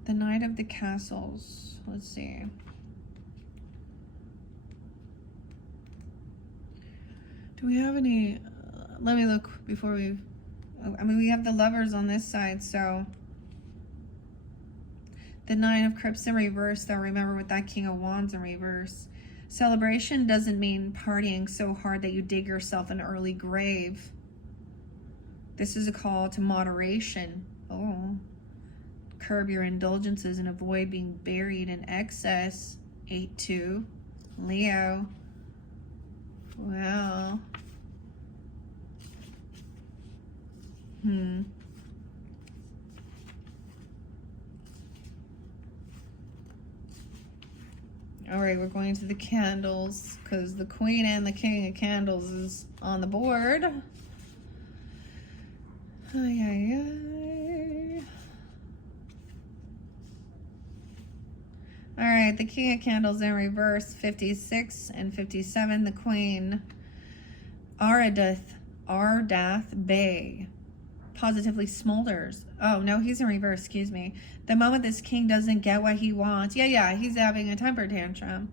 The Knight of the Castles. Let's see. Do we have any... let me look before we... I mean, we have the Lovers on this side, so... The Nine of Cups in reverse, though. Remember, with that King of Wands in reverse. Celebration doesn't mean partying so hard that you dig yourself an early grave. This is a call to moderation. Oh. Curb your indulgences and avoid being buried in excess. 8-2. Leo. Wow. All right, we're going to the candles because the Queen and the King of Candles is on the board. Ay, ay, ay. All right, the King of Candles in reverse, 56 and 57. The Queen, Ardath Bay, positively smolders. Oh, no, he's in reverse, excuse me. The moment this king doesn't get what he wants, yeah, he's having a temper tantrum.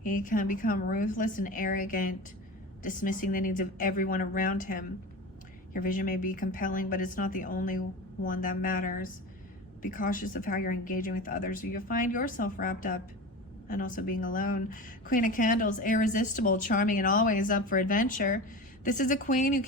He can become ruthless and arrogant, dismissing the needs of everyone around him. Your vision may be compelling, but it's not the only one that matters. Be cautious of how you're engaging with others, or you'll find yourself wrapped up and also being alone. Queen of Candles, irresistible, charming, and always up for adventure. This is a queen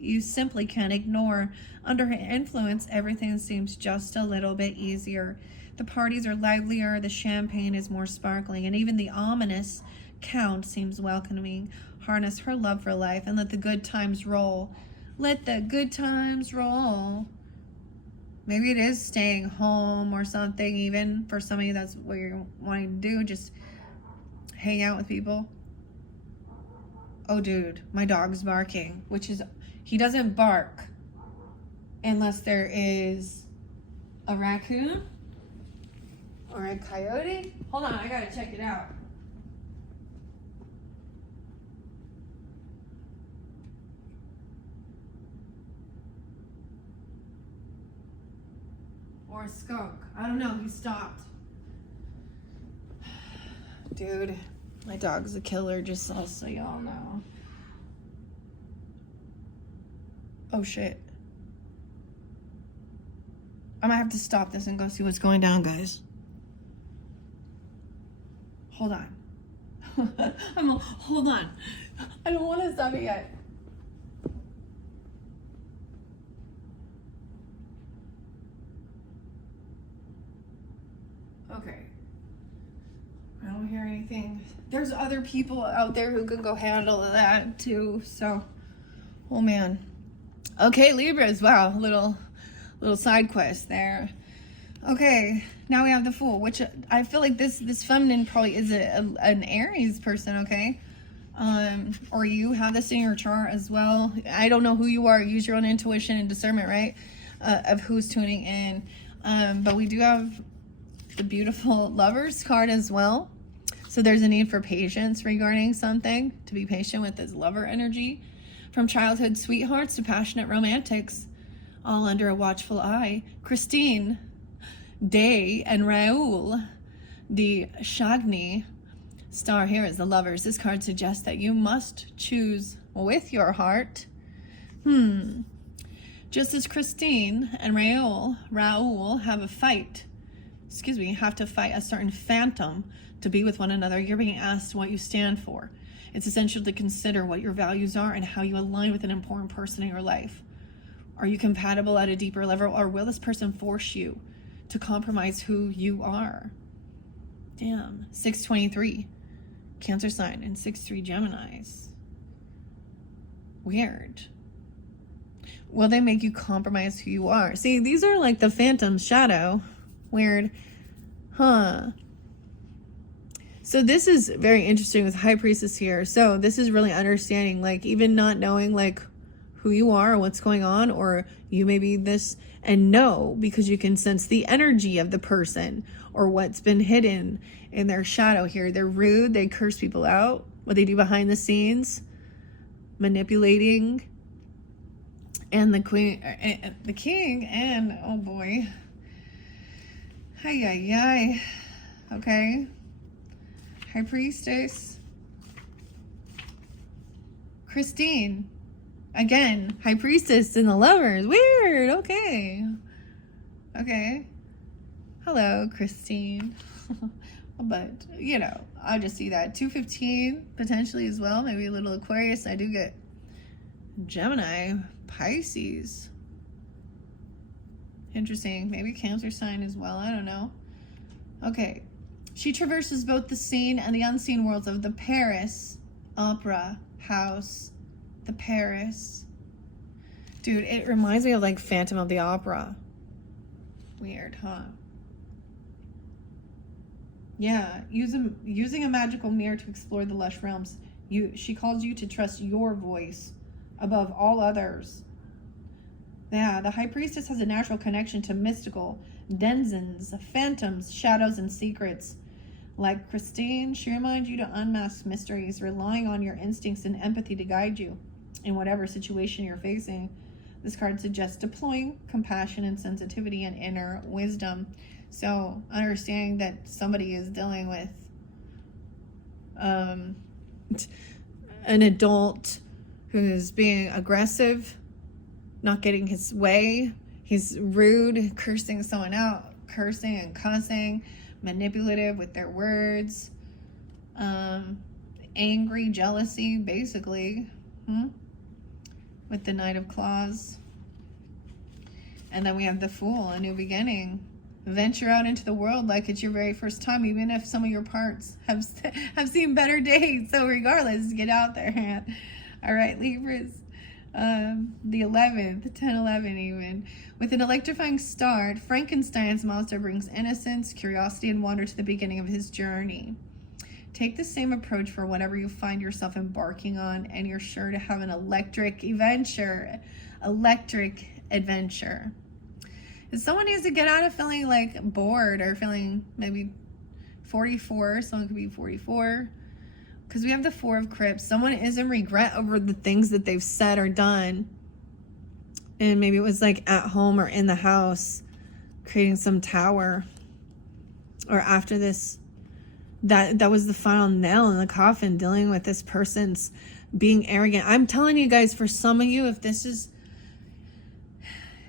you simply can't ignore. Under her influence, everything seems just a little bit easier. The parties are livelier, the champagne is more sparkling, and even the ominous count seems welcoming. Harness her love for life and let the good times roll. Let the good times roll. Maybe it is staying home or something, even for some of you, that's what you're wanting to do, just hang out with people. Oh, dude, my dog's barking, which is, he doesn't bark unless there is a raccoon or a coyote. Hold on, I gotta check it out. Or a skunk. I don't know, he stopped. Dude. My dog's a killer, just so y'all know. Oh, shit. I'm gonna have to stop this and go see what's going down, guys. Hold on. Hold on. I don't want to stop it yet. Okay. I don't hear anything. There's other people out there who can go handle that too, so Oh man. Okay, Libras. Wow, little side quest there. Okay, now we have the Fool, which I feel like this feminine probably is an Aries person. Okay, or you have this in your chart as well. I don't know who you are. Use your own intuition and discernment, right? Of who's tuning in. But we do have the beautiful Lovers card as well. So there's a need for patience regarding something, to be patient with this lover energy. From childhood sweethearts to passionate romantics, all under a watchful eye. Christine, Day, and Raul, the Shagni star here is the Lovers. This card suggests that you must choose with your heart. Just as Christine and Raul have to fight a certain phantom to be with one another, you're being asked what you stand for. It's essential to consider what your values are and how you align with an important person in your life. Are you compatible at a deeper level, or will this person force you to compromise who you are? Damn. 623, Cancer sign, and 6-3 Geminis. Weird. Will they make you compromise who you are? See, these are like the phantom shadow. Weird. Huh. So this is very interesting with High Priestess here. So this is really understanding, like, even not knowing like who you are or what's going on, or you may be this and know because you can sense the energy of the person or what's been hidden in their shadow here. They're rude. They curse people out. What they do behind the scenes, manipulating. And the queen, the king, and oh boy. Hi. Okay. High Priestess. Christine. Again, High Priestess and the Lovers. Weird. Okay. Hello, Christine. But, you know, I just see that. 215 potentially as well. Maybe a little Aquarius. I do get Gemini, Pisces. Interesting. Maybe Cancer sign as well. I don't know. Okay. She traverses both the seen and the unseen worlds of the Paris Opera House. The Paris. Dude, it reminds me of like Phantom of the Opera. Weird, huh? Yeah, using a magical mirror to explore the lush realms. She calls you to trust your voice above all others. Yeah, the High Priestess has a natural connection to mystical denizens, phantoms, shadows, and secrets. Like Christine, she reminds you to unmask mysteries, relying on your instincts and empathy to guide you in whatever situation you're facing. This card suggests deploying compassion and sensitivity and inner wisdom. So understanding that somebody is dealing with an adult who's being aggressive, not getting his way. He's rude, cursing someone out, cursing and cussing, manipulative with their words, angry, jealousy, basically, with the Knight of Claws. And then we have the Fool, a new beginning. Venture out into the world like it's your very first time, even if some of your parts have seen better days. So regardless, get out there. All right, Libras. The 11th, 10-11 even. With an electrifying start, Frankenstein's monster brings innocence, curiosity, and wonder to the beginning of his journey. Take the same approach for whatever you find yourself embarking on, and you're sure to have an electric adventure. If someone needs to get out of feeling like bored or feeling maybe 44, someone could be 44. Because we have the Four of Crips. Someone is in regret over the things that they've said or done. And maybe it was like at home or in the house, creating some tower. Or after this, that was the final nail in the coffin, dealing with this person's being arrogant. I'm telling you guys, for some of you, if this is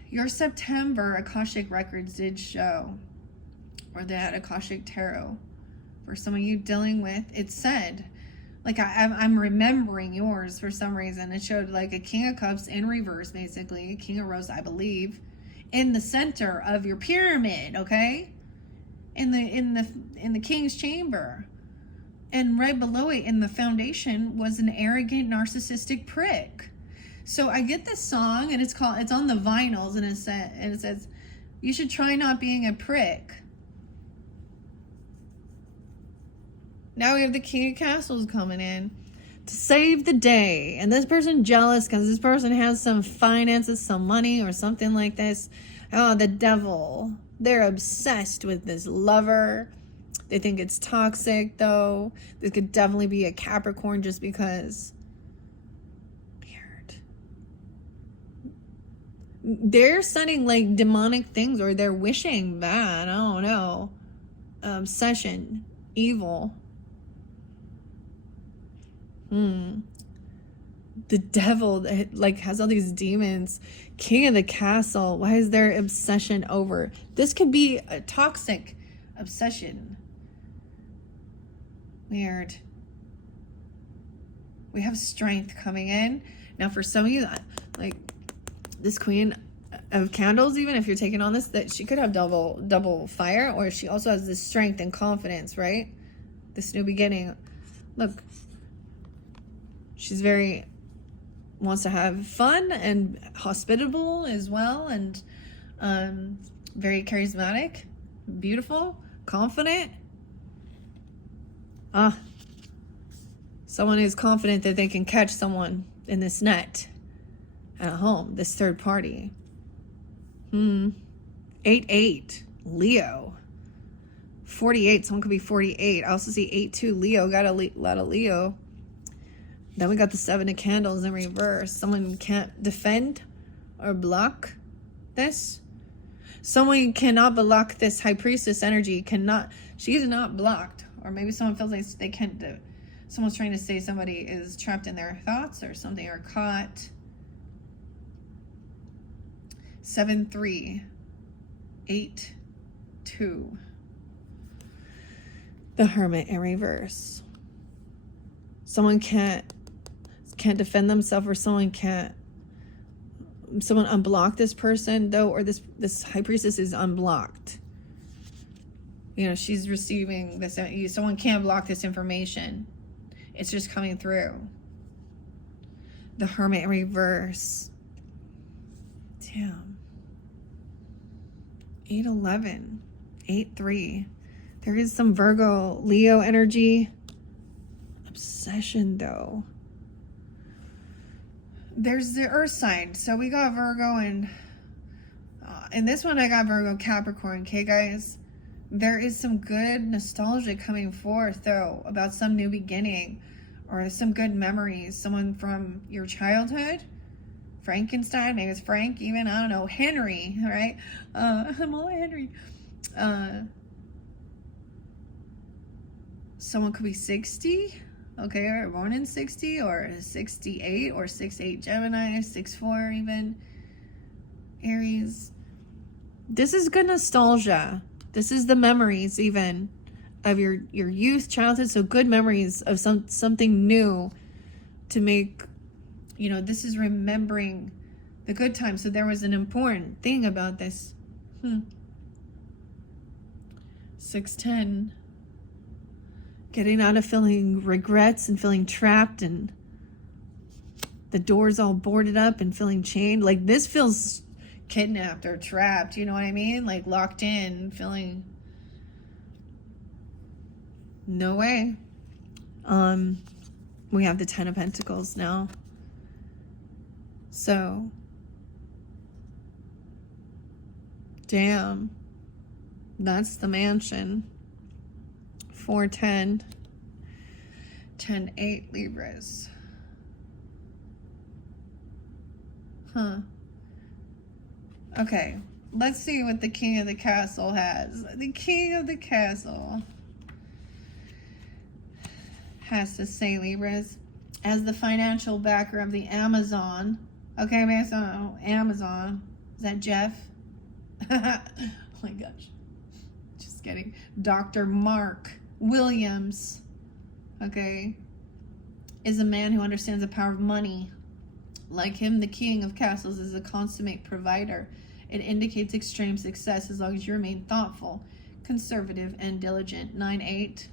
your September, Akashic Records did show, or they had Akashic Tarot. For some of you dealing with, it said, like I'm remembering yours for some reason. It showed like a King of Cups in reverse, basically, a King of Roses, I believe, in the center of your pyramid, okay? In the King's chamber. And right below it in the foundation was an arrogant, narcissistic prick. So I get this song, and it's on the vinyls, and it says, you should try not being a prick. Now we have the King of Castles coming in to save the day. And this person jealous because this person has some finances, some money or something like this. Oh, the devil. They're obsessed with this lover. They think it's toxic, though. This could definitely be a Capricorn just because. Weird. They're sending like demonic things, or they're wishing bad. I don't know. Obsession. Evil. The devil like has all these demons. King of the Castle. Why is there obsession over? This could be a toxic obsession. Weird. We have strength coming in. Now for some of you, like this Queen of Candles, even if you're taking on this, that she could have double fire, or she also has this strength and confidence, right? This new beginning. Look. She's wants to have fun and hospitable as well, and very charismatic, beautiful, confident. Someone who's confident that they can catch someone in this net at home, this third party. 8-8, Leo. 48, someone could be 48. I also see 8-2, Leo. Got a lot of Leo. Then we got the 7 of Candles in reverse. Someone can't defend or block this. Someone cannot block this High Priestess energy. She is not blocked. Or maybe someone feels like they can't do. Someone's trying to say somebody is trapped in their thoughts or something, or caught. 7-3. 8-2. The Hermit in reverse. Someone can't defend themselves, or someone unblock this person, though, or this High Priestess is unblocked. You know, she's receiving this. Someone can't block this information. It's just coming through. The Hermit in reverse. Damn. 8-11. 8-3. There is some Virgo, Leo energy. Obsession, though. There's the Earth sign. So we got Virgo, and in this one I got Virgo, Capricorn. Okay, guys? There is some good nostalgia coming forth, though, about some new beginning or some good memories. Someone from your childhood. Frankenstein, maybe it's Frank even. I don't know. Henry, right? I'm all Henry. Someone could be 60. Okay, or born in 60, or 68, or 6-8 Gemini, 6-4 even Aries. This is good nostalgia. This is the memories even of your youth, childhood. So good memories of something new to make, you know, this is remembering the good times. So there was an important thing about this. 6-10. Getting out of feeling regrets and feeling trapped and the doors all boarded up and feeling chained. Like this feels kidnapped or trapped, you know what I mean? Like locked in, feeling no way. We have the 10 of Pentacles now. So damn. That's the mansion. 4-10. 10-8 Libras. Okay, let's see what the King of the Castle has. The King of the Castle has to say, Libras, as the financial backer of the Amazon. Okay, maybe so Amazon. Is that Jeff? Oh my gosh. Just kidding. Dr. Mark Williams, okay, is a man who understands the power of money. Like him, the King of Castles is a consummate provider. It indicates extreme success as long as you remain thoughtful, conservative, and diligent. 9-8.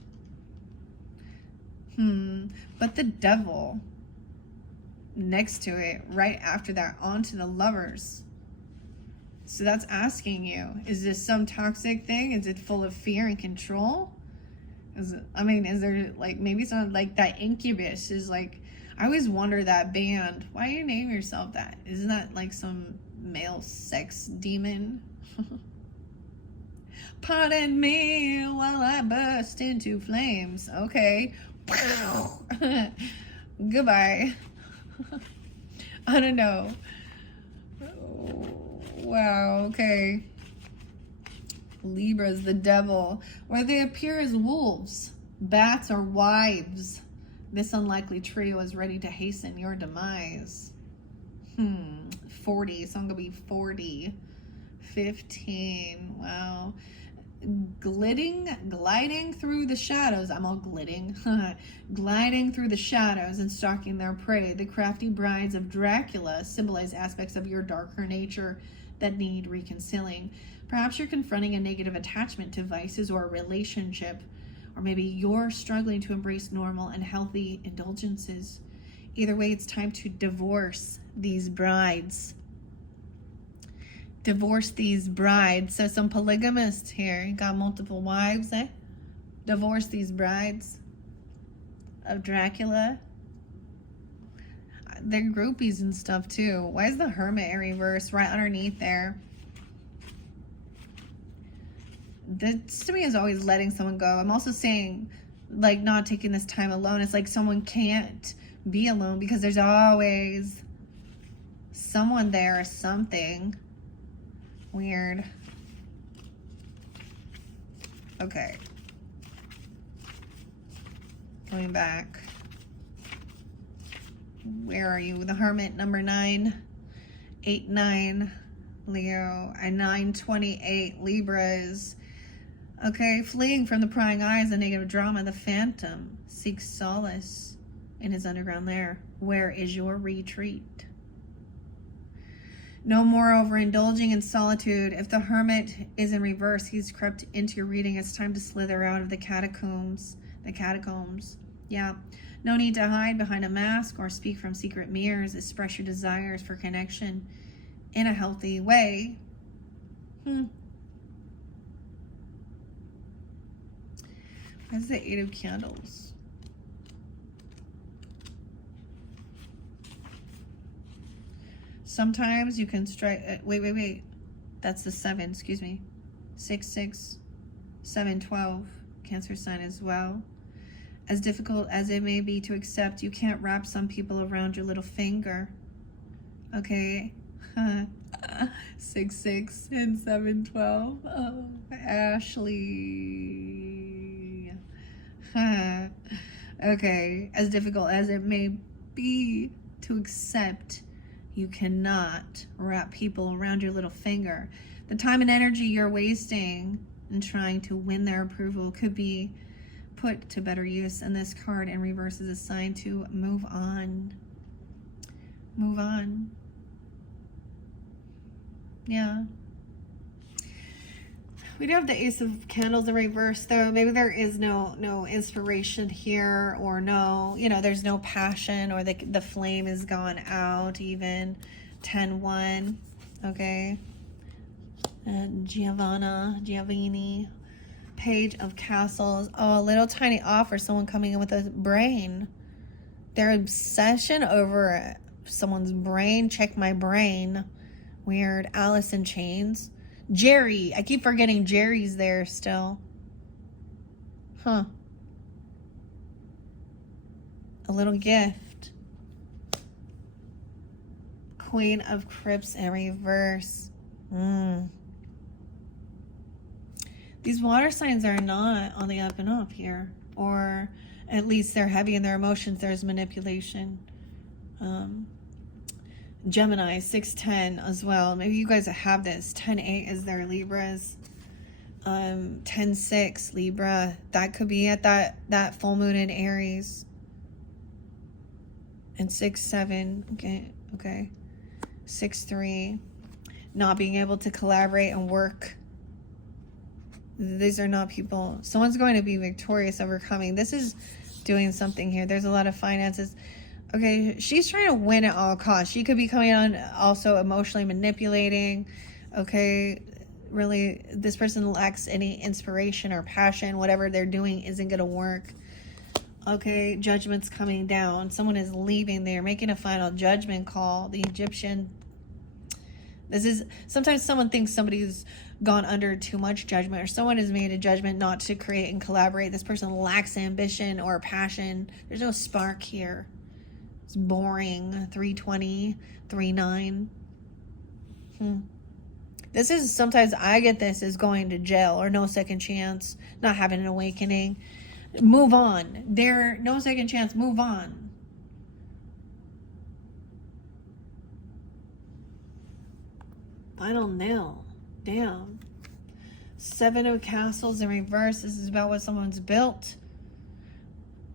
But the devil. next to it, right after that, onto the Lovers. So that's asking you, is this some toxic thing? Is it full of fear and control? Is there like, maybe it's not like that Incubus is like, I always wonder that band, why do you name yourself that? Isn't that like some male sex demon? Pardon me while I burst into flames. Okay. Goodbye. I don't know. Wow, okay. Libra's the devil, or they appear as wolves, bats, or wives. This unlikely trio is ready to hasten your demise. 40, so I'm gonna be 40. 15, wow. Gliding through the shadows. I'm all gliding. Gliding through the shadows and stalking their prey. The crafty brides of Dracula symbolize aspects of your darker nature that need reconciling. Perhaps you're confronting a negative attachment to vices or a relationship, or maybe you're struggling to embrace normal and healthy indulgences. Either way, it's time to divorce these brides. Divorce these brides. So some polygamists here. You got multiple wives, eh? Divorce these brides of Dracula. They're groupies and stuff too. Why is the Hermit in reverse right underneath there? This to me is always letting someone go. I'm also saying, like, not taking this time alone. It's like someone can't be alone because there's always someone there or something. Weird. Okay. Going back. Where are you? The Hermit, number 9. 8-9. Leo. And 9-28. Libras. Okay. Fleeing from the prying eyes and negative drama. The Phantom seeks solace in his underground lair. Where is your retreat? No more overindulging in solitude. If the Hermit is in reverse, he's crept into your reading. It's time to slither out of the catacombs. The catacombs. Yeah. No need to hide behind a mask or speak from secret mirrors. Express your desires for connection in a healthy way. What's the 8 of Candles? Sometimes you can strike, wait. That's the 7, excuse me. 6-6, 7-12, Cancer sign as well. As difficult as it may be to accept, you can't wrap some people around your little finger. Okay? 6-6 and 7-12. Oh, Ashley. Okay, as difficult as it may be to accept, you cannot wrap people around your little finger. The time and energy you're wasting in trying to win their approval could be put to better use. And this card in reverse is a sign to move on. Move on. Yeah. We do have the Ace of Candles in reverse, though. Maybe there is no inspiration here, or there's no passion, or the flame is gone out even. 10-1, okay. And Giovanni, Page of Castles. Oh, a little tiny offer, someone coming in with a brain. Their obsession over someone's brain. Check my brain. Weird. Alice in Chains. Jerry. I keep forgetting Jerry's there still. Huh. A little gift. Queen of Crypts in reverse. These water signs are not on the up and up here. Or at least they're heavy in their emotions. There's manipulation. Gemini, 6-10 as well. Maybe you guys have this. 10-8 is their Libras. 10-6 Libra. That could be at that full moon in Aries. And 6-7. Okay. 6-3. Not being able to collaborate and work. These are not people. Someone's going to be victorious, overcoming. This is doing something here. There's a lot of finances. Okay, she's trying to win at all costs. She could be coming on also emotionally manipulating. Okay, really, this person lacks any inspiration or passion. Whatever they're doing isn't going to work. Okay, judgment's coming down. Someone is leaving. They're making a final judgment call. The Egyptian. This is, sometimes someone thinks somebody's gone under too much judgment, or someone has made a judgment not to create and collaborate. This person lacks ambition or passion. There's no spark here. It's boring. 320, 39. This is, sometimes I get this as going to jail or no second chance, not having an awakening. Move on. There, no second chance. Move on. Final nail. Damn. 7 of Castles in reverse. This is about what someone's built.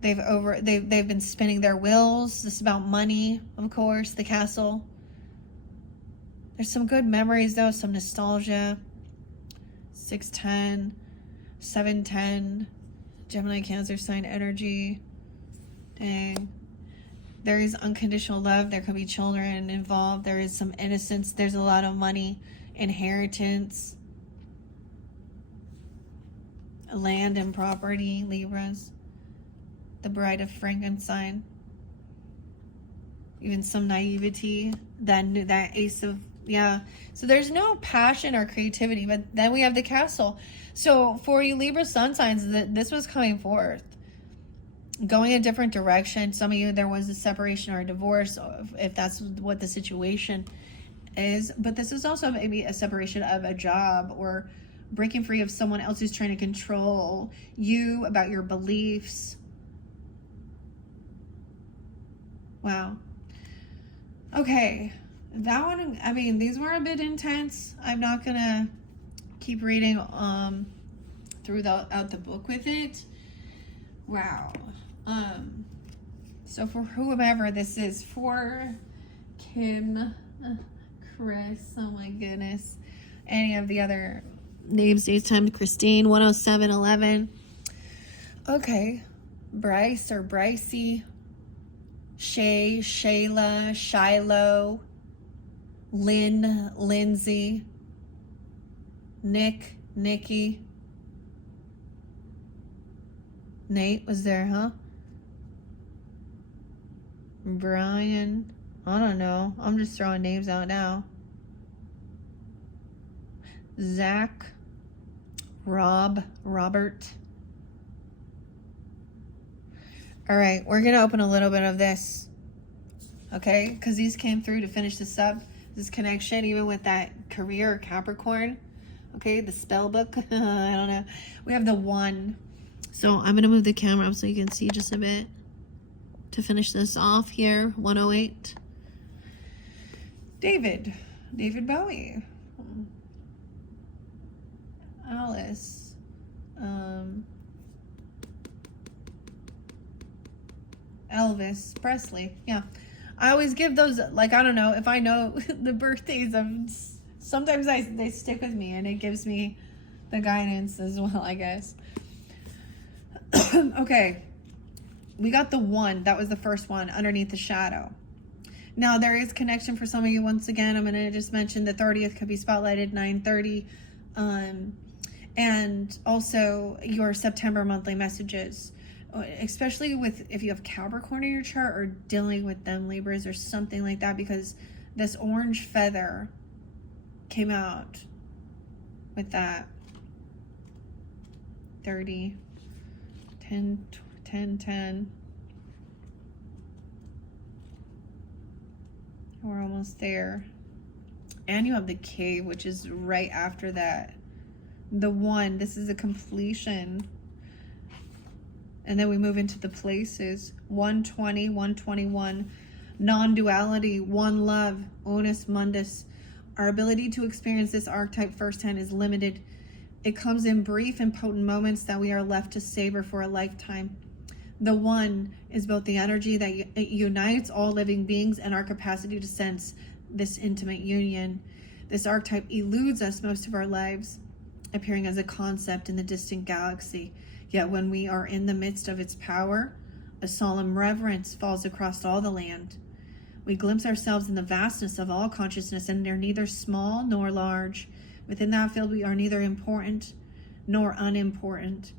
They've been spinning their wheels. This is about money, of course. The Castle. There's some good memories though, some nostalgia. 610, 710, Gemini, Cancer sign energy. Dang. There is unconditional love. There could be children involved. There is some innocence. There's a lot of money, inheritance, land and property, Libras. The Bride of Frankenstein. Even some naivety. That Ace of, yeah. So there's no passion or creativity, but then we have the Castle. So for you Libra sun signs, this was coming forth. Going a different direction. Some of you, there was a separation or a divorce, if that's what the situation is. But this is also maybe a separation of a job, or breaking free of someone else who's trying to control you, about your beliefs. Wow. Okay. That one, I mean, these were a bit intense. I'm not going to keep reading throughout the book with it. Wow. So for whomever this is, for Kim, Chris, oh my goodness, any of the other names, dates, time, Christine, 10711. Okay. Bryce or Brycey. Shay, Shayla, Shiloh, Lynn, Lindsay, Nick, Nikki, Nate was there, huh? Brian, I don't know. I'm just throwing names out now. Zach, Rob, Robert. All right, we're going to open a little bit of this, okay? Because these came through to finish this up, this connection, even with that career Capricorn, okay? The spell book, I don't know. We have the 1. So I'm going to move the camera up so you can see just a bit to finish this off here. 108. David Bowie. Alice. Elvis Presley. Yeah, I always give those, like, I don't know if I know the birthdays of, sometimes they stick with me and it gives me the guidance as well, I guess. Okay, we got the 1. That was the first one, underneath the shadow. Now there is connection for some of you. Once again, I'm going to just mention the 30th could be spotlighted, 9:30, and also your September monthly messages. Especially with, if you have Capricorn in your chart or dealing with them Libras or something like that, because this orange feather came out with that 30, 10, 10, 10. We're almost there. And you have the cave, which is right after that. The 1, this is a completion. And then we move into the places. 120, 121, non-duality, one love, onus mundus. Our ability to experience this archetype firsthand is limited. It comes in brief and potent moments that we are left to savor for a lifetime. The 1 is both the energy that unites all living beings and our capacity to sense this intimate union. This archetype eludes us most of our lives, appearing as a concept in the distant galaxy. Yet when we are in the midst of its power, A solemn reverence falls across all the land. We glimpse ourselves in the vastness of all consciousness, and they're neither small nor large. Within that field, we are neither important nor unimportant.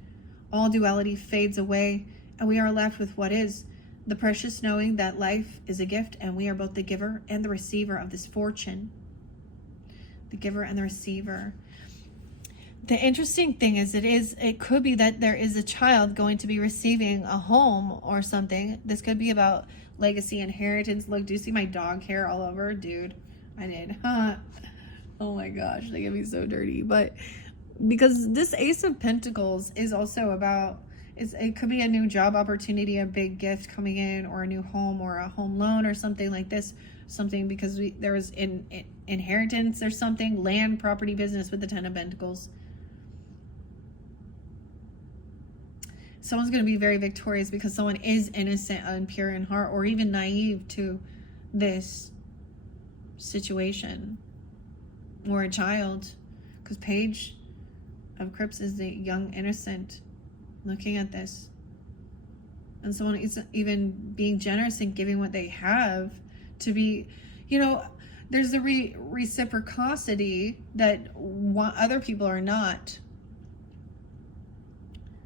All duality fades away, and we are left with what is, the precious knowing that life is a gift, and we are both the giver and the receiver of this fortune. The giver and the receiver. The interesting thing is, it could be that there is a child going to be receiving a home or something. This could be about legacy, inheritance. Look, do you see my dog hair all over? Dude, I did. Oh my gosh, they get me so dirty. But because this Ace of Pentacles is also about, it could be a new job opportunity, a big gift coming in, or a new home, or a home loan, or something like this. Something because there was inheritance or something, land, property, business with the Ten of Pentacles. Someone's going to be very victorious because someone is innocent and pure in heart, or even naive to this situation, or a child, because Page of Crips is the young innocent looking at this, and someone is even being generous and giving what they have to be, there's the reciprocity that other people are not.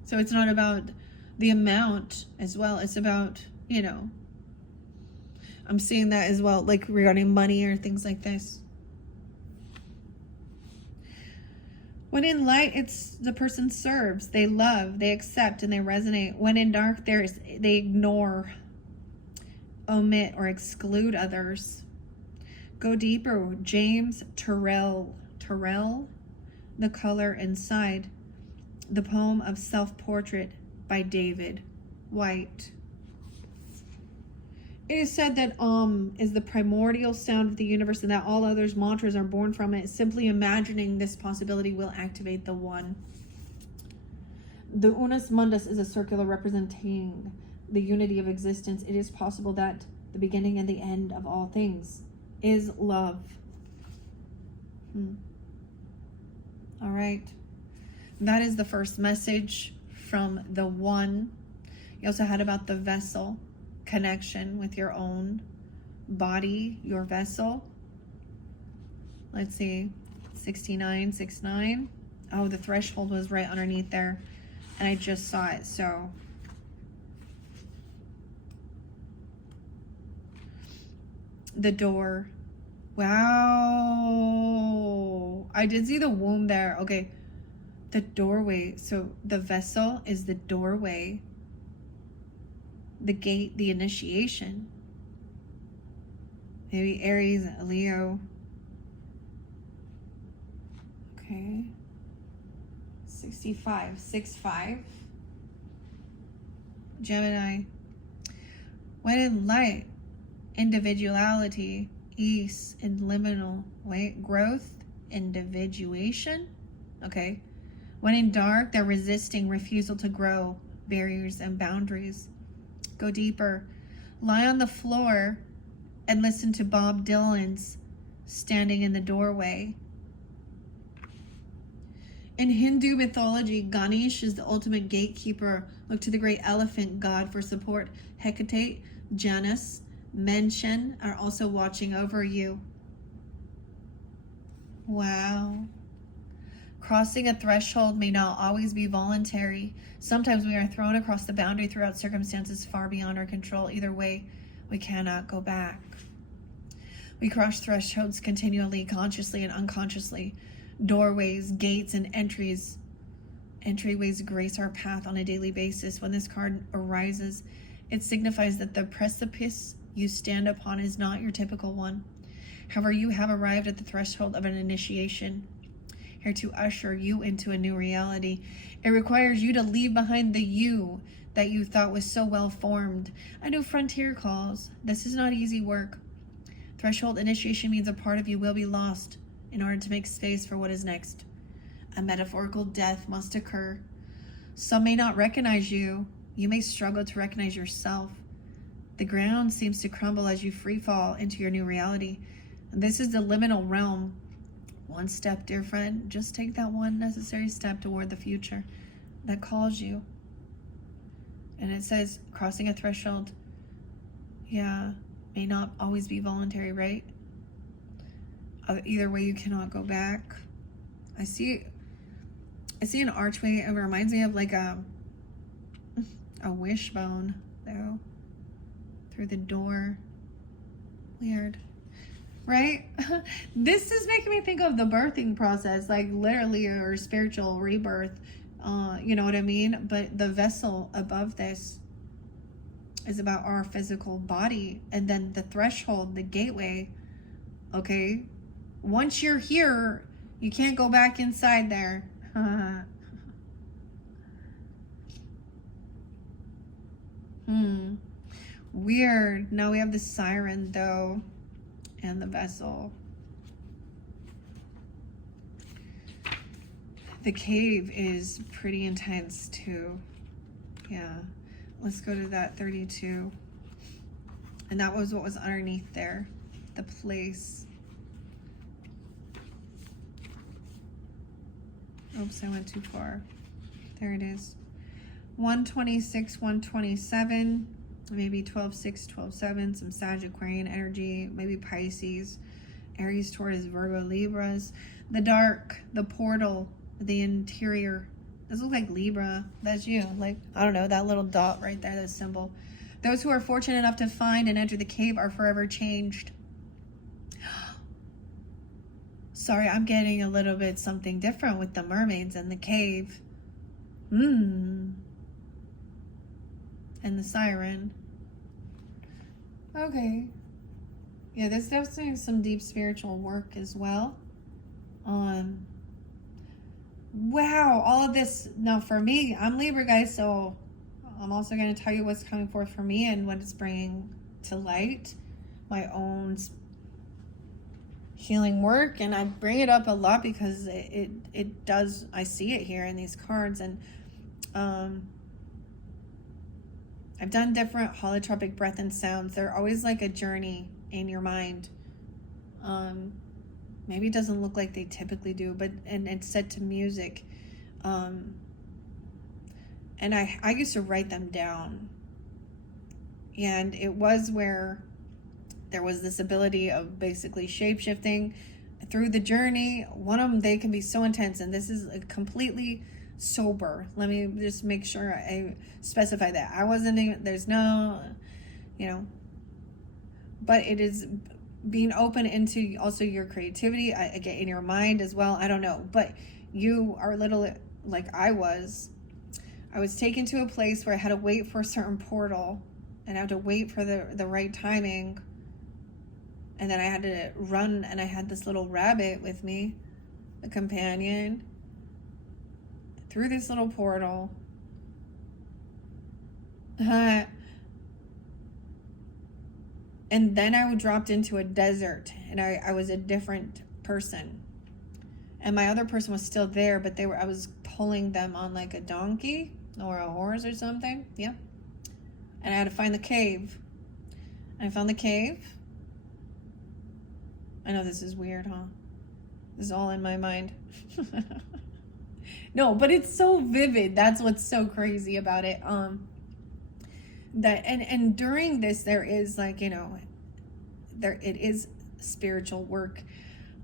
So it's not about the amount as well. It's about, I'm seeing that as well, like regarding money or things like this. When in light, it's the person serves, they love, they accept, and they resonate. When in dark, they ignore, omit, or exclude others. Go deeper. James Turrell, The Color Inside. The poem of Self-Portrait by David White. It is said that is the primordial sound of the universe, and that all others mantras are born from it. Simply imagining this possibility will activate the one. The Unus Mundus is a circular representing the unity of existence. It is possible that the beginning and the end of all things is love. All right. That is the first message from the one. You also had about the vessel, connection with your own body, your vessel. Let's see, 6969. Oh, the threshold was right underneath there, and I just saw it. So the door. Wow, I did see the womb there. Okay, the doorway. So the vessel is the doorway, the gate, the initiation. Maybe Aries, Leo. Okay, 65. Gemini. When in light, individuality, ease, and liminal, wait, growth, individuation. Okay. When in dark, they're resisting, refusal to grow, barriers and boundaries. Go deeper. Lie on the floor and listen to Bob Dylan's Standing in the Doorway. In Hindu mythology, Ganesh is the ultimate gatekeeper. Look to the great elephant god for support. Hecate, Janus, Mention are also watching over you. Wow. Crossing a threshold may not always be voluntary. Sometimes we are thrown across the boundary throughout circumstances far beyond our control. Either way, we cannot go back. We cross thresholds continually, consciously and unconsciously. Doorways, gates, and entryways grace our path on a daily basis. When this card arises, it signifies that the precipice you stand upon is not your typical one. However, you have arrived at the threshold of an initiation, here to usher you into a new reality. It requires you to leave behind the you that you thought was so well formed. A new frontier calls. This is not easy work. Threshold initiation means a part of you will be lost in order to make space for what is next. A metaphorical death must occur. Some may not recognize you. You may struggle to recognize yourself. The ground seems to crumble as you free fall into your new reality. This is the liminal realm. One step, dear friend. Just take that one necessary step toward the future that calls you. And it says crossing a threshold, yeah, may not always be voluntary, right? Either way, you cannot go back. I see an archway. It reminds me of like a wishbone, though, through the door. Weird, right? This is making me think of the birthing process, like literally, or spiritual rebirth. You know what I mean? But the vessel above this is about our physical body, and then the threshold, the gateway. Okay, once you're here, you can't go back inside there. Weird. Now we have the siren, though, and the vessel. The cave is pretty intense, too. Yeah. Let's go to that 32. And that was what was underneath there. The place. Oops, I went too far. There it is. 126, 127, maybe 12-6, 12-7, some Sag Aquarian energy, maybe Pisces, Aries, Taurus, Virgo, Libras. The dark, the portal, the interior. This looks like Libra. That's you. Like, I don't know, that little dot right there, that symbol. Those who are fortunate enough to find and enter the cave are forever changed. Sorry, I'm getting a little bit something different with the mermaids and the cave. And the siren. Okay. Yeah, there's definitely some deep spiritual work as well. Wow, all of this. Now, for me, I'm Libra, guys, so I'm also going to tell you what's coming forth for me and what it's bringing to light. My own healing work, and I bring it up a lot because it does. I see it here in these cards, and I've done different holotropic breath and sounds. They're always like a journey in your mind. Maybe it doesn't look like they typically do, but and it's set to music. And I used to write them down. And it was where there was this ability of basically shape-shifting through the journey. One of them, they can be so intense, and this is completely sober. Let me just make sure I specify that. I wasn't even, there's no, but it is being open into also your creativity, again, in your mind as well. I don't know, but you are little like I was taken to a place where I had to wait for a certain portal, and I had to wait for the right timing. And then I had to run, and I had this little rabbit with me, a companion, through this little portal. And then I was dropped into a desert, and I was a different person. And my other person was still there, but I was pulling them on like a donkey or a horse or something. Yeah. And I had to find the cave. And I found the cave. I know this is weird, huh? This is all in my mind. No, but it's so vivid. That's what's so crazy about it. That and during this, there is like, it is spiritual work.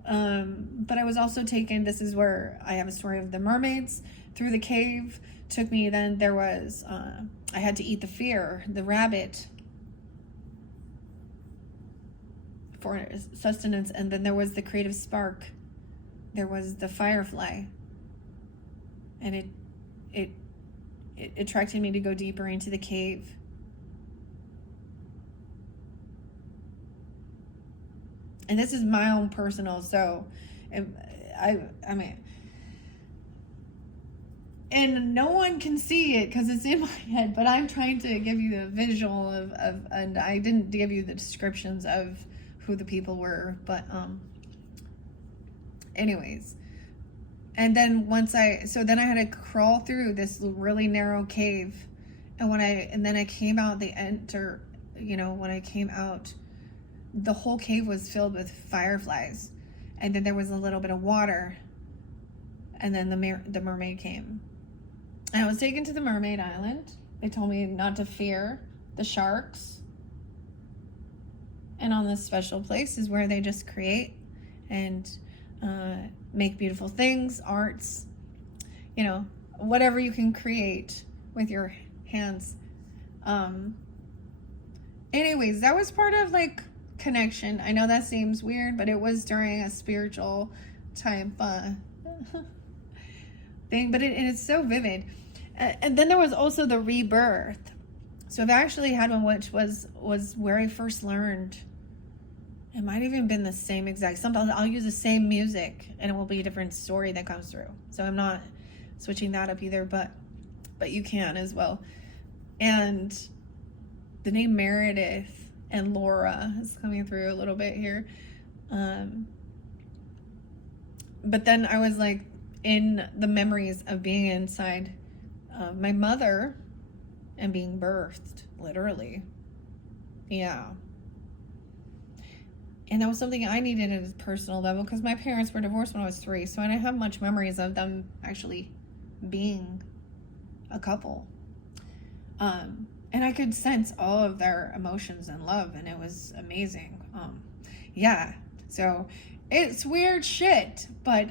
But I was also taken, this is where I have a story of the mermaids through the cave. Took me, then there was, I had to eat the rabbit for sustenance. And then there was the creative spark. There was the firefly. And it attracted me to go deeper into the cave. And this is my own personal, so I mean, and no one can see it because it's in my head, but I'm trying to give you the visual of and I didn't give you the descriptions of who the people were, but anyways. And then then I had to crawl through this really narrow cave, and then I came out, when I came out, the whole cave was filled with fireflies, and then there was a little bit of water, and then the mermaid came. And I was taken to the mermaid island, They told me not to fear the sharks. And on this special place is where they just create and make beautiful things, arts, you know, whatever you can create with your hands. Anyways, that was part of like connection. I know that seems weird, but it was during a spiritual type thing, but it's so vivid. And then there was also the rebirth. So I've actually had one which was where I first learned. It might have even been the same exact. Sometimes I'll use the same music and it will be a different story that comes through. So I'm not switching that up either, but you can as well. And the name Meredith and Laura is coming through a little bit here. But then I was like in the memories of being inside my mother and being birthed, literally. Yeah. And that was something I needed at a personal level because my parents were divorced when I was 3, so I didn't have much memories of them actually being a couple. And I could sense all of their emotions and love, and it was amazing. Yeah, so it's weird shit, but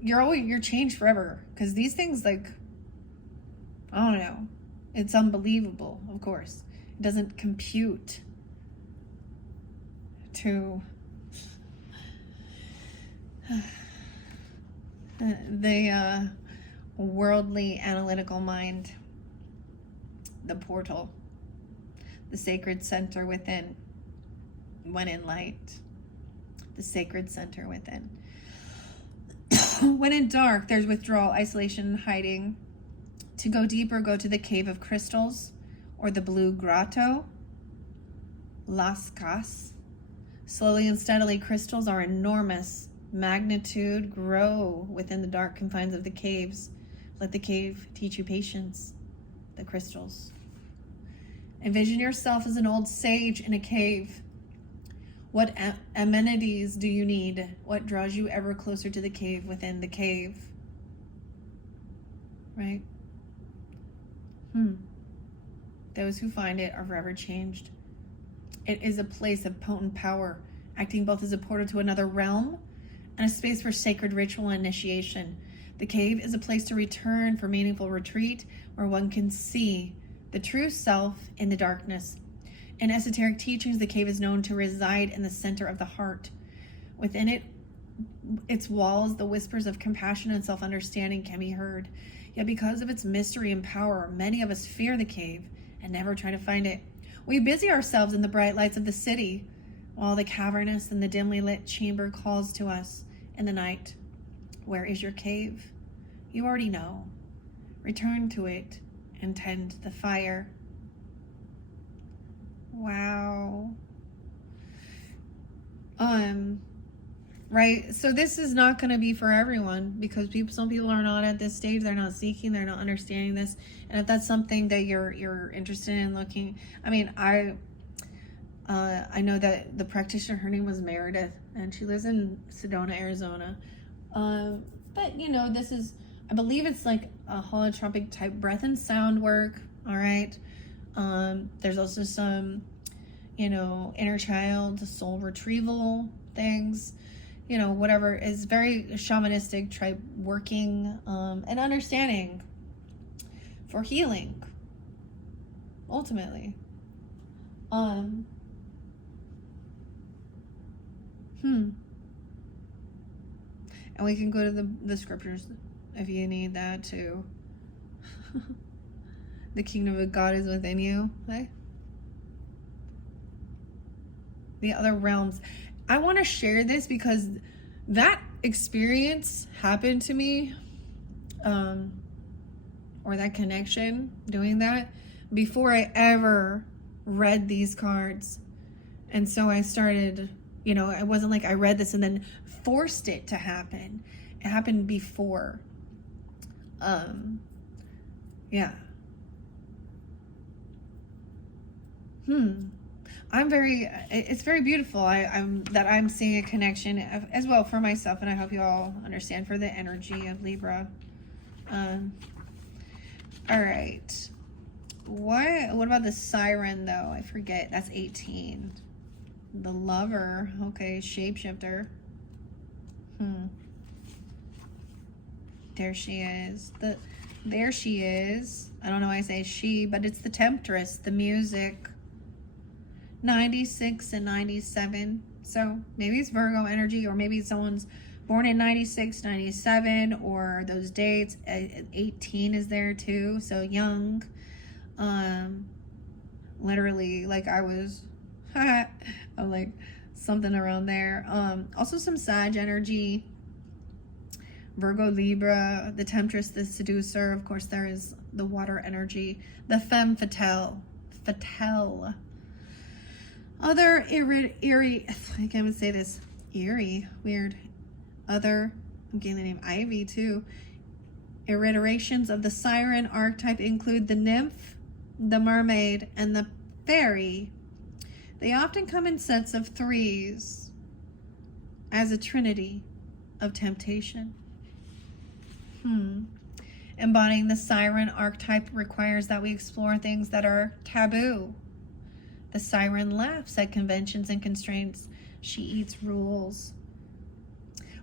you're changed forever because these things, like, I don't know, it's unbelievable. Of course, it doesn't compute to the worldly analytical mind. The portal, the sacred center within, when in light, the sacred center within. When in dark, there's withdrawal, isolation, hiding. To go deeper, go to the cave of crystals or the blue grotto, Las Cas. Slowly and steadily, crystals are enormous magnitude grow within the dark confines of the caves. Let the cave teach you patience. The crystals. Envision yourself as an old sage in a cave. What amenities do you need? What draws you ever closer to the cave within the cave? Right? Those who find it are forever changed. It is a place of potent power, acting both as a portal to another realm and a space for sacred ritual and initiation. The cave is a place to return for meaningful retreat where one can see the true self in the darkness. In esoteric teachings, the cave is known to reside in the center of the heart. Within its walls, the whispers of compassion and self-understanding can be heard. Yet because of its mystery and power, many of us fear the cave and never try to find it. We busy ourselves in the bright lights of the city, while the cavernous and the dimly lit chamber calls to us in the night. Where is your cave? You already know. Return to it and tend the fire. Wow. Right? So this is not going to be for everyone because some people are not at this stage. They're not seeking. They're not understanding this. And if that's something that you're interested in looking, I mean, I know that the practitioner, her name was Meredith, and she lives in Sedona, Arizona. But you know, this is, I believe it's like a holotropic type breath and sound work. All right. There's also some, you know, inner child, soul retrieval things, you know, whatever is very shamanistic type working, and understanding for healing, ultimately. And we can go to the scriptures if you need that too. The kingdom of God is within you. Okay? The other realms. I want to share this because that experience happened to me, or that connection, doing that, before I ever read these cards. And so I started, you know, it wasn't like I read this and then forced it to happen. It happened before. Yeah. It's very beautiful. I'm seeing a connection as well for myself, and I hope you all understand for the energy of Libra. All right. What about the Siren, though? I forget. That's 18. The Lover. Okay, Shapeshifter. There she is. There she is. I don't know why I say she, but it's the Temptress, the music. 96 and 97. So maybe it's Virgo energy, or maybe someone's born in 96, 97, or those dates. 18 is there too, so young. Literally, like I was, I'm like something around there. Also some Sag energy. Virgo, Libra, the Temptress, the Seducer. Of course, there is the water energy, the Femme Fatale. Other eerie, I can't even say this. Eerie, weird. Other, I'm getting the name Ivy too. Iterations of the Siren archetype include the Nymph, the Mermaid, and the Fairy. They often come in sets of 3s as a trinity of temptation. Embodying the Siren archetype requires that we explore things that are taboo. The Siren laughs at conventions and constraints. She eats rules.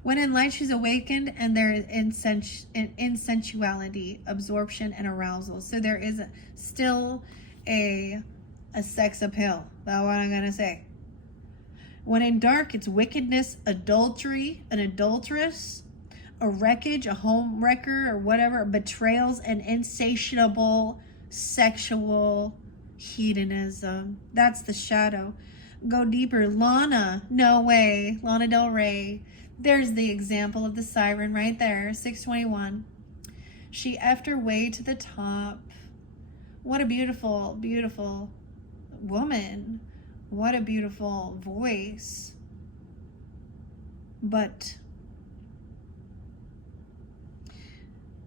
When in light, she's awakened, and there is in sensuality, absorption, and arousal. So there is still a sex appeal. That's what I'm going to say. When in dark, it's wickedness, adultery, an adulteress, a wreckage, a home wrecker, or whatever, betrayals, and insatiable sexual hedonism. That's the shadow. Go deeper. Lana, no way. Lana Del Rey. There's the example of the Siren right there, 621. She effed her way to the top. What a beautiful, beautiful woman. What a beautiful voice. But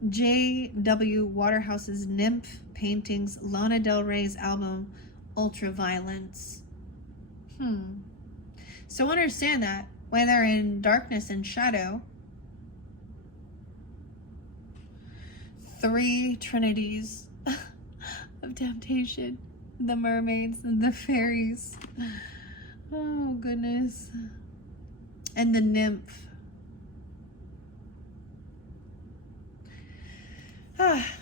J.W. Waterhouse's Nymph paintings, Lana Del Rey's album, Ultraviolence. So understand that when they're in darkness and shadow, 3 trinities of temptation. The mermaids and the fairies. Oh, goodness. And the nymph.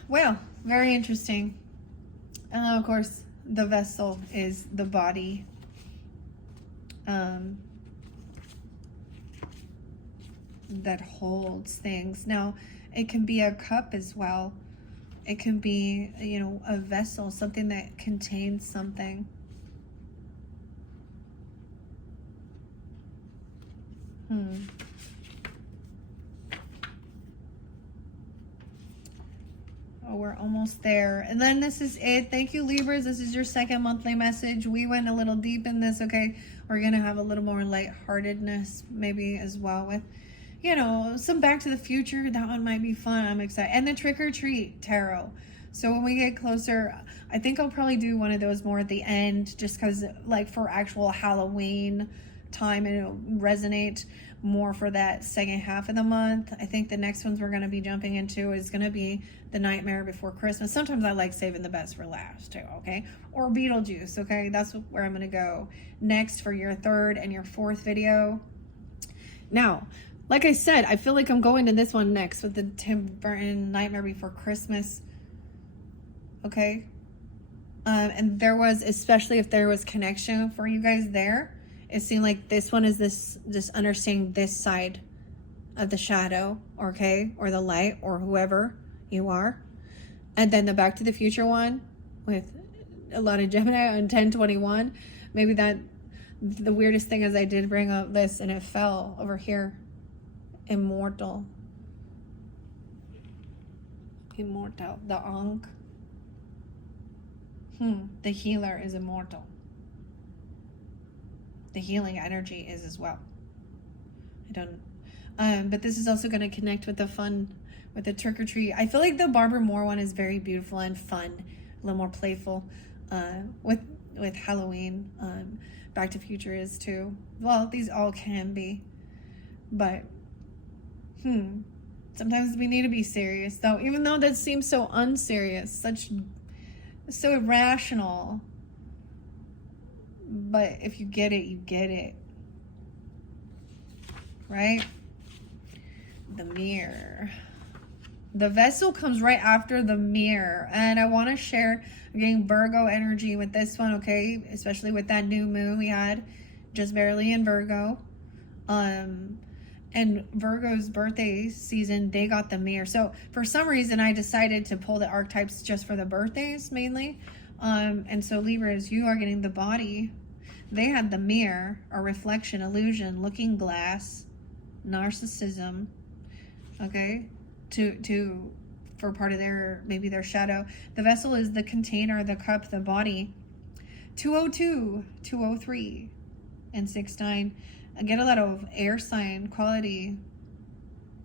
Well, very interesting. And of course, the vessel is the body. That holds things. Now, it can be a cup as well. It can be, a vessel, something that contains something. Oh, we're almost there. And then this is it. Thank you, Libras. This is your second monthly message. We went a little deep in this, okay? We're going to have a little more lightheartedness maybe as well with, some Back to the Future. That one might be fun. I'm excited. And the Trick or Treat Tarot. So when we get closer, I think I'll probably do one of those more at the end, just because, for actual Halloween time, and it'll resonate more for that second half of the month. I think the next ones we're going to be jumping into is going to be The Nightmare Before Christmas. Sometimes I like saving the best for last too, okay? Or Beetlejuice, okay? That's where I'm going to go next for your third and your fourth video. Now, like I said, I feel like I'm going to this one next with the Tim Burton Nightmare Before Christmas, okay? And there was, especially if there was connection for you guys there, it seemed like this one is just understanding this side of the shadow, okay, or the light, or whoever you are. And then the Back to the Future one with a lot of Gemini on 1021. Maybe that the weirdest thing is I did bring up this and it fell over here. Immortal. The Ankh. The healer is immortal. The healing energy is as well. But this is also going to connect with the fun, with the trick or treat. I feel like the Barbara Moore one is very beautiful and fun, a little more playful. With Halloween, Back to the Future is too. Well, these all can be, but sometimes we need to be serious though. Even though that seems so unserious, such so irrational. But if you get it, you get it. Right? The mirror. The vessel comes right after the mirror. And I want to share, I'm getting Virgo energy with this one, okay? Especially with that new moon we had just barely in Virgo. And Virgo's birthday season, they got the mirror. So for some reason, I decided to pull the archetypes just for the birthdays mainly. And so Libras, you are getting the body. They had the mirror, or reflection, illusion, looking glass, narcissism, okay? For part of their, maybe their shadow. The vessel is the container, the cup, the body. 202, 203, and 69. I get a lot of air sign quality,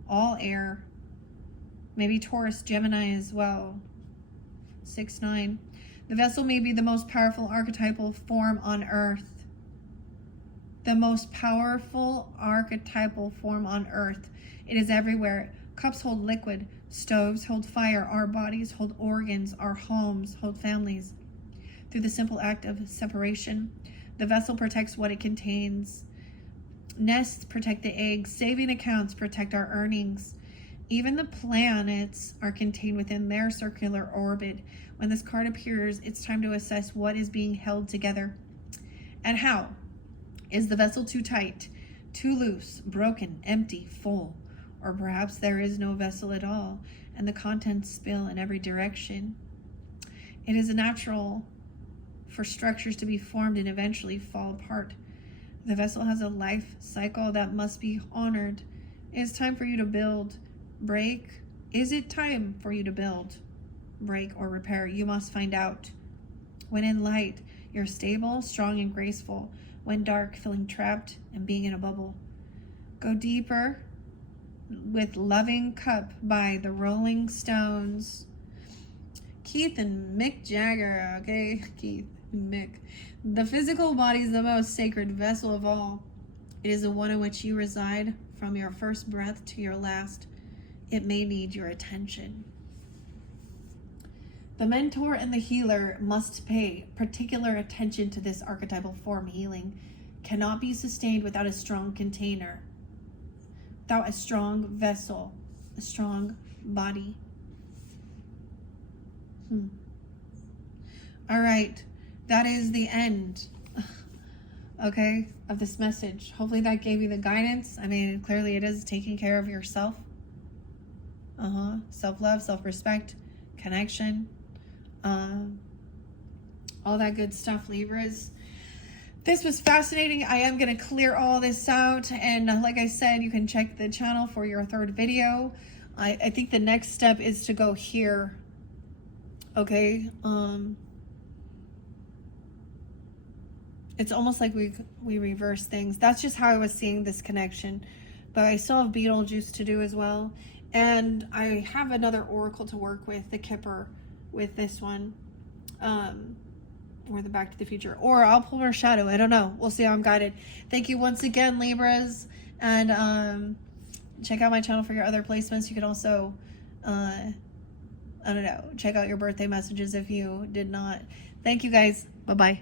all air, maybe Taurus, Gemini as well. 6-9. The vessel may be the most powerful archetypal form on earth. The most powerful archetypal form on earth. It is everywhere. Cups hold liquid, stoves hold fire, our bodies hold organs, our homes hold families. Through the simple act of separation, the vessel protects what it contains. Nests protect the eggs, saving accounts protect our earnings. Even the planets are contained within their circular orbit. When this card appears, it's time to assess what is being held together and how. Is the vessel too tight, too loose, broken, empty, full? Or perhaps there is no vessel at all, and the contents spill in every direction. It is natural for structures to be formed and eventually fall apart. The vessel has a life cycle that must be honored. It is time for you to build, break. Is it time for you to build, break, or repair? You must find out. When in light, you're stable, strong, and graceful. When dark, feeling trapped and being in a bubble. Go deeper with Loving Cup by the Rolling Stones. Keith and Mick Jagger, okay? Keith and Mick. The physical body is the most sacred vessel of all. It is the one in which you reside from your first breath to your last. It may need your attention. The mentor and the healer must pay particular attention to this archetypal form. Healing cannot be sustained without a strong container, without a strong vessel, a strong body. All right, that is the end, okay, of this message. Hopefully that gave you the guidance. I mean, clearly it is taking care of yourself. Self-love, self-respect, connection, all that good stuff, Libras. This was fascinating. I am going to clear all this out. And like I said, you can check the channel for your third video. I think the next step is to go here. Okay. It's almost like we reverse things. That's just how I was seeing this connection. But I still have Beetlejuice to do as well. And I have another oracle to work with, the Kipper, with this one. Or the Back to the Future. Or I'll pull her shadow. I don't know. We'll see how I'm guided. Thank you once again, Libras. And check out my channel for your other placements. You can also, I don't know, check out your birthday messages if you did not. Thank you, guys. Bye-bye.